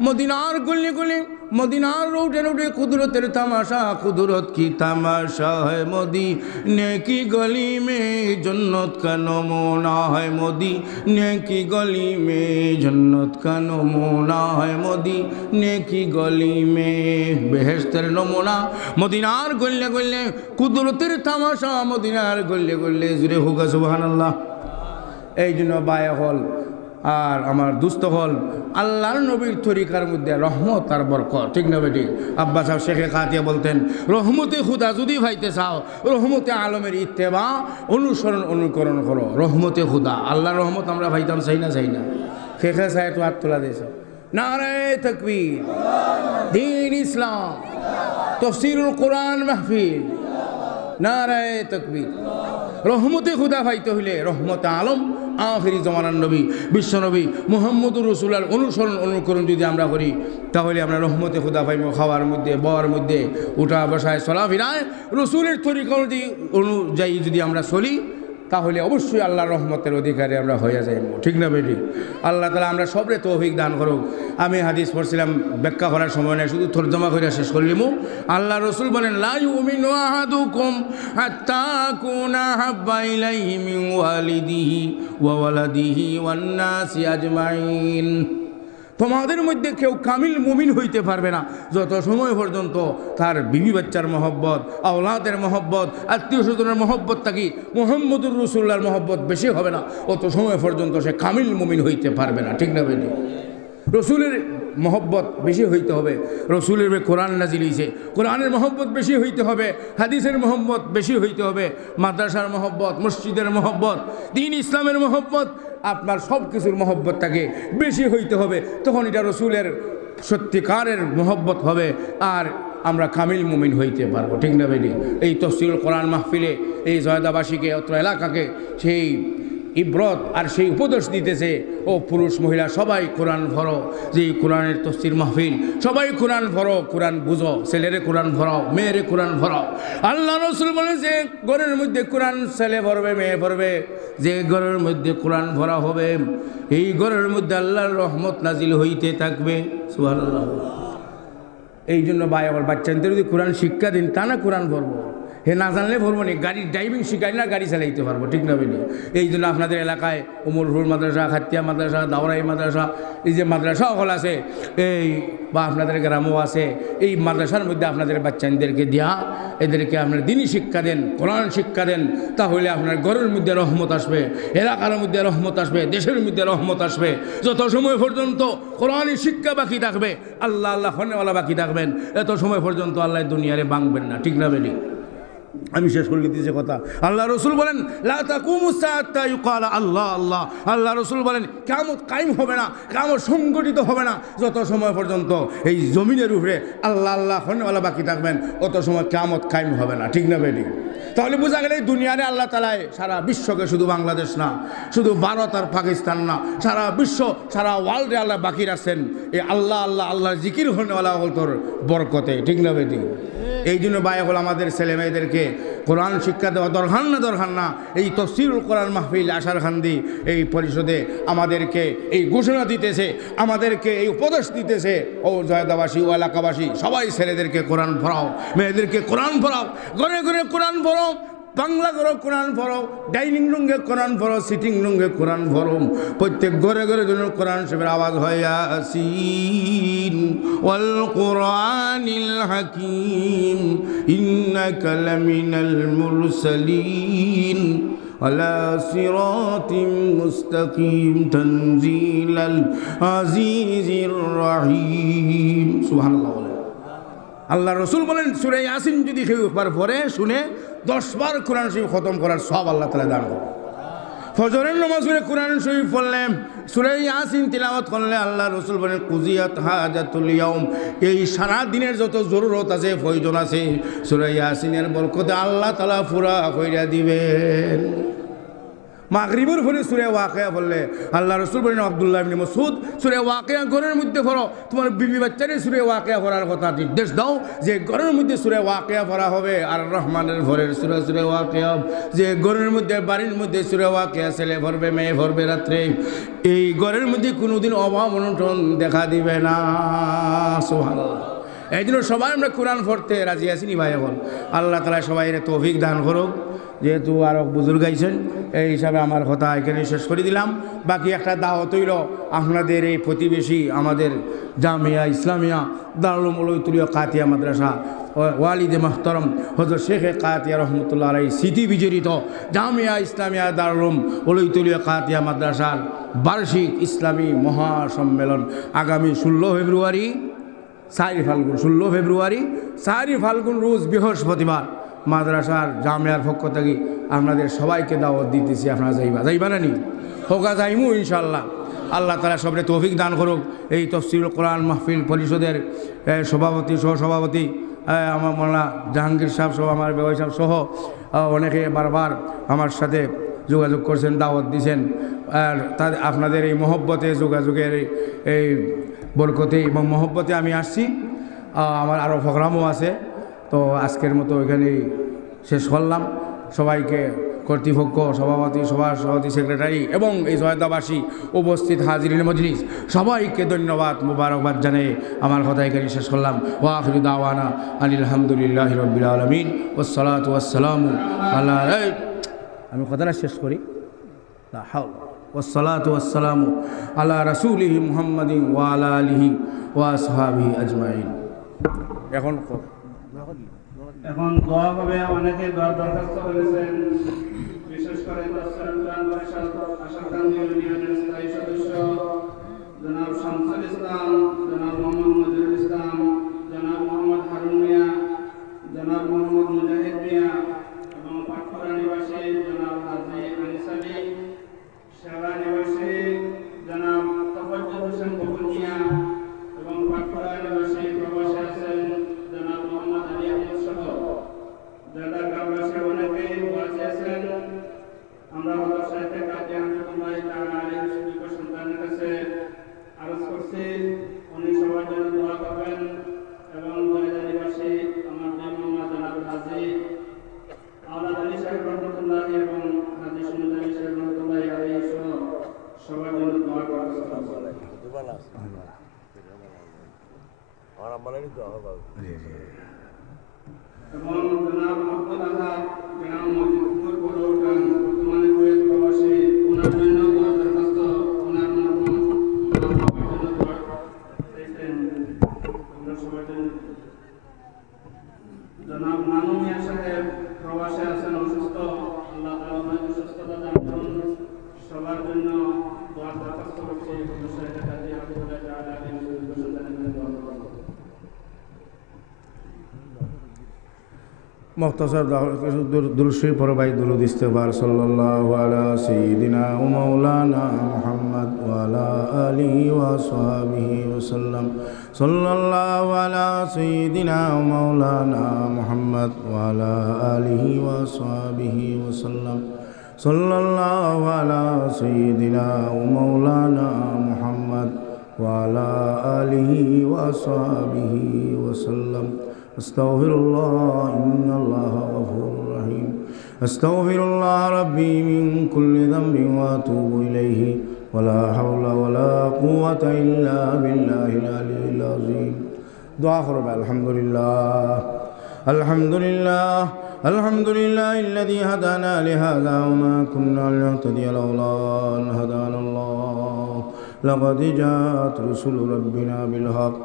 মদিনার গলি গলি, মদিনার রোডে রোডে কুদরতের তামাশা, কুদরত কি তামাশা है মদিনে কি গলি মে, জন্নত কা নমুনা है মদিনে কি গলি মে, জন্নত কা নমুনা है মদিনে কি গলি মে। বেহেশতের নমুনা মদিনার গল্লে গল্লে, কুদরতের তামাশা মদিনার গল্লে গল্লে। জুড়ে হোক সুবহানাল্লাহ। এই জন্য বায়া হল আর আমার দুস্থ হল আল্লাহর নবীর তরিকার মধ্যে রহমত আর বরকত। ঠিক না বেটি? আব্বা সাহেব শেখে কাতিয়া বলতেন রহমতে খুদা যদি ভাইতে চাও, রহমতে আলমের ইত্তেবা অনুসরণ অনুকরণ করো। রহমতে খুদা, আল্লাহর রহমত আমরা ভাইতাম, চাই না? চাই না? শেখে সাহেব তো হাত তোলা দিয়েছ। নারায়ে তাকবীর, দ্বীন ইসলাম, তাফসীরুল কোরআন মাহফিল, নারায়ে তাকবীর। রহমতে খুদা ভাইতে হইলে রহমতে আলম আখিরি জমানার নবী বিশ্ব নবী মুহাম্মদুর রাসূলের অনুসরণ অনুকরণ যদি আমরা করি, তাহলে আমরা রহমতে খুদা পাইব। খাওয়ার মধ্যে, বর মধ্যে, উঠা বসায়, চলাফেরায় রসুলের তরিকা অনুযায়ী যদি আমরা চলি, তাহলে অবশ্যই আল্লাহর রহমতের অধিকারী আমরা হয়ে যাইব। ঠিক না বেটি? আল্লাহ তাআলা আমরা সবরে তৌফিক দান করুক। আমি হাদিস পড়ছিলাম, ব্যাখ্যা করার সময় নাই, শুধু তরজমা করে শেষ করলিমু। আল্লাহ রসুল বলেন লা ইউমিনু আহাদুকুম হাত্তা কুনা হাব্বা ইলাইহি মিন ওয়ালিদিহি ওয়া ওয়ালাদিহি ওয়ান নাসি আজমাইন। তোমাদের মধ্যে কেউ কামিল মুমিন হইতে পারবে না যত সময় পর্যন্ত তার বিবি বাচ্চার মহব্বত, আওলাদের মহব্বত, আত্মীয় স্বজনের মহব্বত থাকি মুহাম্মদুর রাসূলুল্লাহর মহব্বত বেশি হবে না, অত সময় পর্যন্ত সে কামিল মুমিন হইতে পারবে না। ঠিক না বেটি? রসুলের মহব্বত বেশি হইতে হবে। রসুলের কোরআন নাজিল হইছে, কোরআনের মহব্বত বেশি হইতে হবে, হাদিসের মহব্বত বেশি হইতে হবে, মাদ্রাসার মহব্বত, মসজিদের মহব্বত, দ্বীন ইসলামের মহব্বত, আপনার সব কিছুর মহব্বতটাকে বেশি হইতে হবে। তখন এটা রসুলের সত্যিকারের মহব্বত হবে, আর আমরা কামিল মুমিন হইতে পারবো। ঠিক না বেটি? এই তফসিরুল কোরআন মাহফিলে এই জয়দাবাসীকে, অত্র এলাকাকে সেই ইব্রত আর সেই উপদেশ দিতেছে, ও পুরুষ মহিলা সবাই কোরআন ভরো, যে কোরআনের তফসির মাহফিল, সবাই কোরআন ভরো, কোরআন বুঝো, ছেলেরে কোরআন ভরাও, মেয়েরে কোরআন ভরাও। আল্লাহ রসুল বলে যে ঘরের মধ্যে কোরআন ছেলে ভরবে, মেয়ে ভরবে, যে ঘরের মধ্যে কোরআন ভরা হবে এই ঘরের মধ্যে আল্লাহর রহমত নাজিল হইতে থাকবে। সুবহানাল্লাহ। এই জন্য ভাই আমার বাচ্চাদের যদি কোরআন শিক্ষা দিন, তা না কোরআন ভরবো, হে না জানলে ভরবো নি, গাড়ির ড্রাইভিং শিখাই না গাড়ি চালাইতে পারবো। ঠিক না বেনি? এই জন্য আপনাদের এলাকায় উমরপুর মাদ্রাসা, খাতিয়া মাদ্রাসা, দাওরাই মাদ্রাসা, এই যে মাদ্রাসা সকল আছে, এই বা আপনাদের গ্রামও আছে, এই মাদ্রাসার মধ্যে আপনাদের বাচ্চাদেরকে দেয়া, এদেরকে আপনার দিনই শিক্ষা দেন, কোরআন শিক্ষা দেন, তাহলে আপনার ঘরের মধ্যে রহমত আসবে, এলাকার মধ্যে রহমত আসবে, দেশের মধ্যে রহমত আসবে। যত সময় পর্যন্ত কোরআনের শিক্ষা বাকি থাকবে, আল্লাহ আল্লাহ হনেওয়ালা বাকি থাকবেন, এত সময় পর্যন্ত আল্লাহ দুনিয়ারে ভাঙবেন না। ঠিক না বেনি? আমি শেষ করে দিতেছি কথা। আল্লাহ রসুল বলেন লা তাকুমুস সাআতা ইউকাল আল্লাহ আল্লাহ। আল্লাহ রসুল বলেন কিয়ামত কায়েম হবে না, কিয়ামত সংগঠিত হবে না যত সময় পর্যন্ত এই জমিনের উপরে আল্লাহ আল্লাহ হনেওয়ালা বাকি থাকবেন, অত সময় কিয়ামত কায়েম হবে না। ঠিক না বেটি? তাহলে বোঝা গেল এই দুনিয়ারে আল্লাহ তাআলা সারা বিশ্বকে, শুধু বাংলাদেশ না, শুধু ভারত আর পাকিস্তান না, সারা বিশ্ব, সারা ওয়ার্ল্ডে আল্লাহ বাকি রাখছেন এই আল্লাহ আল্লাহ আল্লাহর জিকির হনেওয়ালা তোর বরকতে। ঠিক না বেটি? এই জন্য ভাই হল আমাদের ছেলে মেয়েদেরকে কোরআন শিক্ষা দেওয়া দরকার না, দরকার না। এই তফসিরুল কোরআন মাহফিল আশারকান্দি এই পরিষদে আমাদেরকে এই ঘোষণা দিতেছে, আমাদেরকে এই উপদেশ দিতেছে, ও জয়দাবাসী, ও এলাকাবাসী সবাই ছেলেদেরকে কোরআন পড়াও, মেয়েদেরকে কোরআন পড়াও, ঘরে ঘরে কোরআন পড়াও, বাংলা ঘরে কোরআন পড়ো, ডাইনিং রুমে কোরআন পড়ো, সিটিং রুমে কোরআন পড়ো, প্রত্যেক ঘরে ঘরে যেন কোরআন শরীফের আওয়াজ হয় ইয়াসিন ওয়াল কোরআনিল হাকিম ইন্নাকা লামিনাল মুরসালিন আলা সিরাতিম মুস্তাকিম তানজিলাল আজিজির রহিম। সুবহানাল্লাহ। আল্লাহ রসুল বলেন সূরা ইয়াসিন যদি কেউ একবার পড়ে শুনে 10 বার কোরআন শরীফ খতম করার সব আল্লাহ তাআলা দান করে। ফজরের নামাজ পড়ে কোরআন শরীফ পড়লে, সূরা ইয়াসিন তিলাওয়াত করলে আল্লাহ রসুল বলেন কুজিয়াত হাজাতুল ইয়াউম, এই সারা দিনের যত জরুরত আছে, প্রয়োজন আছে, সূরা ইয়াসিনের বরকতে আল্লাহ তাআলা পুরা কইরা দিবেন। মাগরিবের পরে সূরা ওয়াকিয়া বললে আল্লাহ রসুল বলেন আব্দুল্লাহ ইবনে মাসউদ সূরা ওয়াকিয়া ঘরের মধ্যে পড়ো, তোমার বিবি বাচ্চারে সূরা ওয়াকিয়া পড়ার কথা নির্দেশ দাও, যে ঘরের মধ্যে সূরা ওয়াকিয়া পড়া হবে। আর রহমানের ঘরের সূরা ওয়াকিয়া, যে ঘরের মধ্যে বাড়ির মধ্যে সূরা ওয়াকিয়া ছেলে ভরবে, মেয়ে ভরবে রাত্রে, এই ঘরের মধ্যে কোনোদিন অভাব অনটন দেখা দিবে না। সুবহানাল্লাহ। এই জন্য সবাই আমরা কোরআন পড়তে রাজি আছি নি ভাই? এখন আল্লাহ তাআলা সবাই তৌফিক দান করুক। যেহেতু আরও বুজুর্গ আইছেন, এই হিসাবে আমার কথা এখানে শেষ করে দিলাম। বাকি একটা দাওয়াত হইল আপনাদের এই প্রতিবেশী আমাদের জামিয়া ইসলামিয়া দারুল উলুম কাতিয়া মাদ্রাসা ওয়ালিদে মাহতারম হযরত শেখ কাতিয়া রহমতুল্লাহ আলাইহি স্মৃতি বিজড়িত জামিয়া ইসলামিয়া দারুল উলুম কাতিয়া মাদ্রাসার বার্ষিক ইসলামী মহাসম্মেলন আগামী 16 ফেব্রুয়ারি 4 ফাল্গুন রোজ বৃহস্পতিবার মাদ্রাসার জামিয়ার পক্ষ থেকে আপনাদের সবাইকে দাওয়াত দিতেছি। আপনারা যাইবা না নি? হোকা যাইমু ইনশাআল্লাহ। আল্লাহ তাআলা সবরে তৌফিক দান করুক। এই তফসিরুল কোরআন মাহফিল পরিষদের সভাপতি, সহসভাপতি আমার মোল্লা জাহাঙ্গীর সাহেব সহ, আমার ব্যবসায়ী সাহেব সহ অনেকে বারবার আমার সাথে যোগাযোগ করছেন, দাওয়াত দিয়েছেন। আর তাদের আপনাদের এই মহব্বতে, যোগাযোগের এই বরকতে এবং মহব্বতে আমি আসছি। আমার আরও প্রোগ্রামও আছে। তো আজকের মতো এখানেই শেষ করলাম। সবাইকে কর্তৃপক্ষ, সভাপতি, সভাপতি, সেক্রেটারি এবং এই জয়দাবাসী উপস্থিত হাজিরিন মজলিস সবাইকে ধন্যবাদ, মুবারকবাদ জানিয়ে আমার কথা এখানে শেষ করলাম। ওয়া আখিরু দাওয়ানা আনিল হামদুলিল্লাহি রাব্বিল আলামিন ওয়াসসালাতু ওয়াসসালামু আলা, আমি কথাটা শেষ করি, লা হাওলা, ওয়াসসালাতু ওয়াসসালামু আলা রাসূলিহি মুহাম্মাদিন ওয়া আলা আলিহি ওয়া আসহাবিহি আজমাইন। এখন দোয়া হবে। অনেকে দোয়া দরখাস্ত করেছেন, বিশেষ করে আশারকান্দি ইউনিয়নের স্থায়ী সদস্য জনাব শামসুল ইসলাম, জনাব মোহাম্মদ মজিদুল ইসলাম, জনাব মোহাম্মদ হারুন মিয়া, জনাব মোহাম্মদ মুজাহিদ মিয়া এবং পাটপুরা নিবাসী জনাব হাজি আনিস আলী, শেওড়া নিবাসী জনাব তফাজ্জল হোসেন বকুল মিয়া এবং পাটপুরা নিবাসী প্রবাসী আছেন জনাব মোহাম্মদ আলী আহমদ সহ যারা গ্রামবাসী অনেকে বাঁচে আছেন। আমরা হজরত শাইখ কাজী রহমাতুল্লাহ তাআলা আলাইহির সুযোগ্য সন্তানের কাছে আরজ করছি উনি সবার জন্য দোয়া করবেন এবং দয়ালা নিবাসী আমার দুই মামা জনাব হাজি আওলাদ আলী সাহেব রহমতুল্লাহ এবং হাজি সুমন আলী সাহেব রহমতুল্লাহ আলাইহি সহ সবার জন্য দোয়া করবেন। এবং জনাব আব্দুল আহাদ গ্রাম মজিদপুর বড়উঠান বর্তমানে কুয়েত প্রবাসী, ওনার জন্য দোয়া দরখাস্ত, ওনার মরহুম বাবার জন্য দোয়া চাইছেন আমরা সবার জন্য। জনাব নানু মিয়া সাহেব প্রবাসে আছেন অসুস্থ, আল্লাহ তাআলা ওনাকে সুস্থতা দান করুন, সবার জন্য দোয়া দরখাস্ত করছি। শাইখ কাজী রহমাতুল্লাহ তাআলা আলাইহি সুযোগ্য সন্তানের জন্য দোয়া করুন। मुख्तसर दुरुशी पर भाई दुरूद इस्तिग़फ़ार सल्लल्लाहु अला सय्यिदिना व मौलाना मुहम्मद व अला आलिहि व अस्हाबिहि वसल्लम सल्लल्लाहु अला सय्यिदिना व मौलाना मुहम्मद व अला आलिहि व अस्हाबिहि वसल्लम सल्लल्लाहु अला सय्यिदिना व मौलाना मुहम्मद व अला आलिहि व अस्हाबिहि वसल्लम अस्तगफिरुल्लाह इन्नल्लाह गफूरुर रहीम अस्तगफिरुल्लाह रब्बी मिन कुल्लि ज़ंबिन व अतूबु इलैहि वला हौला वला कुव्वता इल्ला बिल्लाहिल अलिय्यिल अज़ीम। दुआ करो अल्हम्दुलिल्लाह अल्हम्दुलिल्लाह अल्हम्दुलिल्लाहिल्लज़ी हदाना लिहाज़ा व मा कुन्ना लिनहतदिया लौला अन हदानल्लाह लक़द जाअत रुसुलु रब्बिना बिल हक़्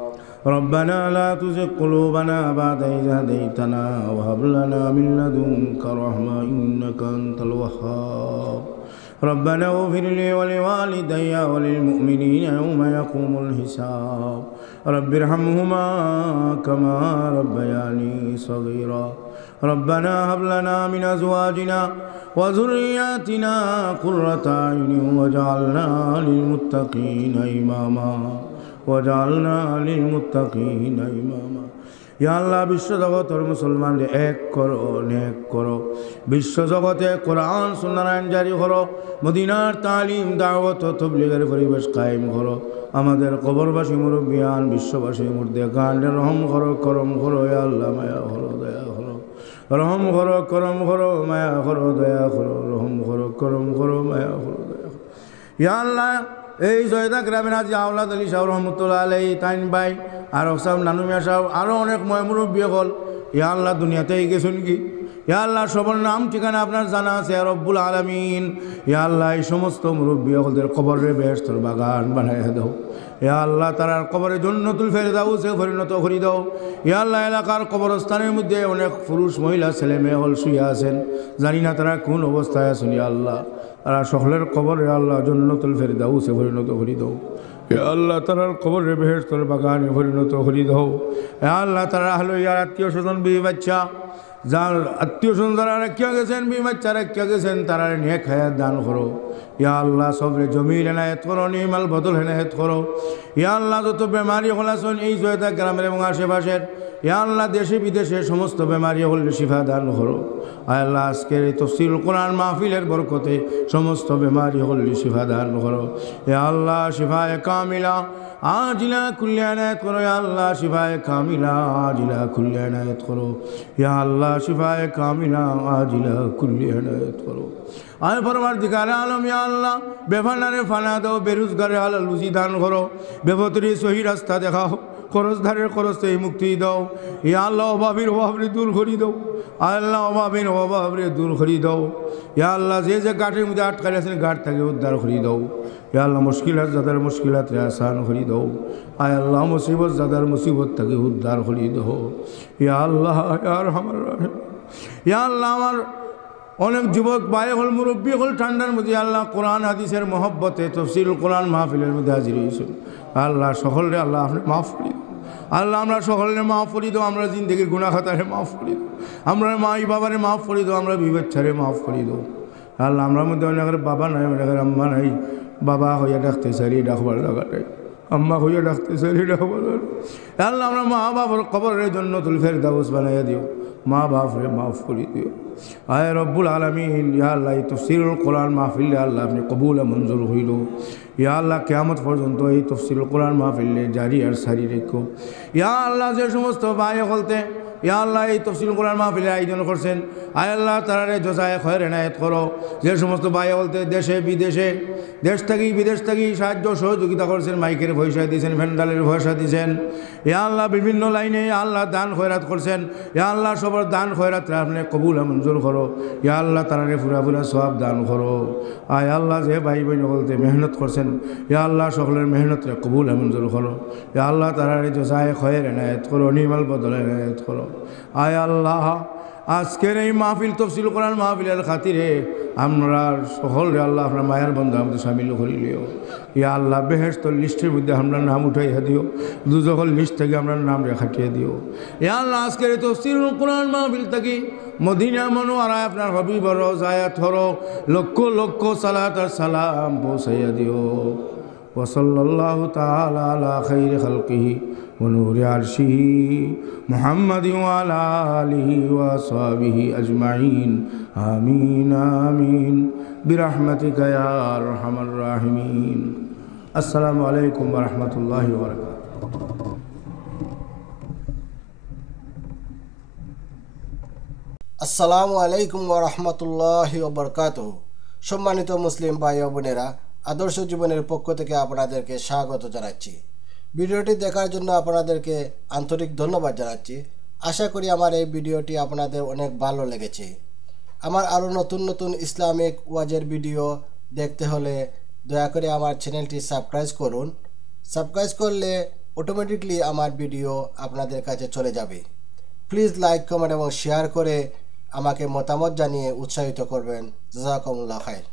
रब्बना ला तुज़िग़ क़ुलूबना बअद इज़ हदैतना व हब लना मिन लदुनक रहमा इन्नका अंतल वह्हाब रब्बना इग़फ़िर ली व लिवालिदैया व लिलमुअ्मिनीना यौमा यक़ूमुल हिसाब रब्बिरहमहुमा कमा रब्बयानी सग़ीरा रब्बना हब लना मिन अज़वाजिना व ज़ुर्रिय्यातिना क़ुर्रता अय्युन वजअलना लिलमुत्तक़ीना इमामा वजालना लिलमुत्तक़ीना इमामा। या अल्लाह विश्व जगतर मुसलमान एक करो नेक करो, विश्व जगते कुरान सुन्नाह जारी करो, मदीनार तालीम दावत व तबलीगेर परिवेश कायम करो, आमादेर कबरबासी मुरब्बियान विश्वबासी मुर्देगान रहम करो करम करो। या अल्लाह माया करो दया करो, रहम करो करम करो, माया करो दया करो, रहम करो करम करो, माया करो दया करो। या अल्लाह এই জয়দা গ্রামের আজি আওলাদ আলী সাহেব রহমতুল্লাহ আলাইহি তাইন ভাই আর সাহেব নানু মিয়া সাহেব আরও অনেক মুরব্বী হল। ইয়া আল্লাহ দুনিয়াতেই গেছেন কি? ইয়া আল্লাহ সবার নাম ঠিকানা আপনার জানা আছে রব্বুল আলামিন। ইয়া আল্লাহ এই সমস্ত মুরব্বী হলদের কবরে বেহেশতের বাগান বানাইয়া দাও। ইয়া আল্লাহ তারার কবরে জান্নাতুল ফেরদাউসে পরিণত করে দাও। ইয়া আল্লাহ এলাকার কবরস্থানের মধ্যে অনেক পুরুষ মহিলা ছেলে মেয়ে হল শুয়ে আছেন, জানি না তারা কোন অবস্থায় আছেন। ইয়া আল্লাহ তারা সকলের কবরে আল্লাহ জান্নাতুল ফেরদাউসে পরিণত করে দাও। ইয়া আল্লাহ তারার কবরে বেহেশতের বাগানে পরিণত করে দাও। ইয়া আল্লাহ তারা হলো ইয়ার আত্মীয় স্বজন বিবি বাচ্চা যার আত্মীয় স্বজন যারা রেখে গেছেন বিবি বাচ্চা রেখে গেছেন তারা নেক হায়াত দান করো। ইয়া আল্লাহ সবরে জমিল এনায়েত করো, নিমাল বদল এনায়েত করো। ইয়া আল্লাহ যত বেমারি হল আছেন এই জয়দা গ্রামের এবং আশেপাশের, ইয়া আল্লাহ দেশে বিদেশে সমস্ত বেমারি হল শিফা দান করো। আয় আল্লাহ আজকের এই তাফসীরুল কোরআন মাহফিলের বরকতে সমস্ত বেমারি হল শিফা দান করো। ইয়া আল্লাহ শিফায়ে কামিলা আজিলা কুল্লি এনায়েত করো। ইয়া আল্লাহ শিফায়ে কামিলা আজিলা কুল্লি এনায়েত করো। ইয়া আল্লাহ শিফায়ে কামিলা আজিলা কুল্লি এনায়েত করো। আয় পরওয়ারদিগারে আলম ইয়া আল্লাহ বেফানারে ফানা দাও, বেরোজগারে হালাল রুজি দান করো, বেপথরি সহি রাস্তা দেখাও, খরচদারের খরচ থেকে মুক্তি দাও। ইয়া আল্লাহ অভাবীর অভাবরে দূর করি দাও। আল্লাহ অভাবীর অভাবরে দূর করি দাও। ইয়া আল্লাহ যে যে গাঁটের মধ্যে আটকাই আছেন গাঁট থেকে উদ্ধার করি দাও। ইয়া আল্লাহ মুশকিলাত যাদের মুশকিলাত আসান করি দাও। আয় আল্লাহ মুসিবত যাদের মুসিবত থেকে উদ্ধার করি দাও। ইয়া আল্লাহ ইয়া আরহামার রাহিম। ইয়া আল্লাহ আমার অনেক যুবক ভাই হল মুরব্বী হল ঠান্ডার মধ্যে আল্লাহ কোরআন হাদিসের মহব্বতে তফসিরুল কোরআন মাহফিলের মধ্যে হাজির হয়েছেন। আল্লাহ সকলরে আল্লাহ আপনি মাফ করি দাও। আল্লাহ আমরা সকলের মাফ করি দাও, আমরা জিন্দগির গুনাহ খাতারে মাফ করি দাও, আমরা মাই বাবারে মাফ করি দাও, আমরা বিবেচ্ছারে মাফ করি দাও। আল্লাহ আমরা মধ্যে অনেকের বাবা নাই, অনেকের আম্মা নাই, বাবা হইয়া ডাকতে চারি ডাকবার লাগাটাই, আম্মা হইয়া ডাকতে চারি ডাকবার। আল্লাহ আমরা মা বাবার কবরের জন্য তুলফের দাবস বানাইয়া দিও, মা বাপরে মাফ করি দিও। আয় রব্বুল আলমিন, ইয়া আল্লাহ এই তফসিরুল কোরআন মাহফিলে আল্লাহ আপনি কবুল মঞ্জুর হইল। ইয়া আল্লাহ কিয়ামত পর্যন্ত এই তফসিরুল কোরআন মাহফিলে জারি আর সারি রেখো। ইয়া আল্লাহ যে সমস্ত ভাই হলতে ইয়া আল্লাহ এই তফসিল কোরআন মাহফিলে আয়োজন করছেন, আয় আল্লাহ তারারে জজায় খয়ের এনায়েত করো। যে সমস্ত ভাই বলতে দেশে বিদেশে, দেশ থাকি বিদেশ থাকি সাহায্য সহযোগিতা করছেন, মাইকের পয়সা দিয়েছেন, ভ্যান্ডালের পয়সা দিয়েছেন, ইয়া আল্লাহ বিভিন্ন লাইনে আল্লাহ দান খয়রাত করছেন, ইয়া আল্লাহ সবার দান খয়রাত আপনি কবুল মঞ্জুর করো। ইয়া আল্লাহ তারারে পুরা পুরা সব দান করো। আয় আল্লাহ যে ভাই বোন বলতে মেহনত করছেন, ইয়া আল্লাহ সকলের মেহনতরে কবুল মঞ্জুর করো। ইয়া আল্লাহ তারারে জজায় খয়ের এনায়েত করো, নিমাল বদলে এনায়েত করো। আয় আল্লাহ আজকের এই মাহফিল তফসিল কোরআন মাহফিলের খাতিরে আমরা সকলরে আল্লাহ আপনার মায়ের বন্ধু আমাদের সামিল করিলিও। ইয়া আল্লাহ বেহেশতর লিস্টের মধ্যে আমরা নাম উঠাইয়া দিও, দুজকল লিস্ট থেকে আমরা নাম রেখাটিয়ে দিও। ইয়া আল্লাহ আজকের এই তফসিল কোরআন মাহফিল থেকে মদিনা মনোয়ারায় আপনার হবিবর জায়াত হরো লক্ষ লক্ষ সালাত আর সালাম পৌঁছাইয়া দিও। ওয়াসাল্লাল্লাহু তাআলা আলা খাইরি খালকিহি ونور عرشه محمد وعلى آله وصحبه أجمعين آمين آمين برحمتك يا أرحم الراحمين السلام عليكم ورحمة الله وبركاته আসসালামু আলাইকুম ওয়া রাহমাতুল্লাহি ওয়া বারাকাতুহু। সম্মানিত মুসলিম ভাই ও বোনেরা, আদর্শ জীবনের পক্ষ থেকে আপনাদেরকে স্বাগত জানাচ্ছি। ভিডিওটি দেখার জন্য আপনাদেরকে আন্তরিক ধন্যবাদ জানাচ্ছি। আশা করি আমার এই ভিডিওটি আপনাদের অনেক ভালো লেগেছে। আমার আরও নতুন নতুন ইসলামিক ওয়াজের ভিডিও দেখতে হলে দয়া করে আমার চ্যানেলটি সাবস্ক্রাইব করুন। সাবস্ক্রাইব করলে অটোমেটিকলি আমার ভিডিও আপনাদের কাছে চলে যাবে। প্লিজ লাইক, কমেন্ট এবং শেয়ার করে আমাকে মতামত জানিয়ে উৎসাহিত করবেন। জাযাকুমুল্লাহ খাইর।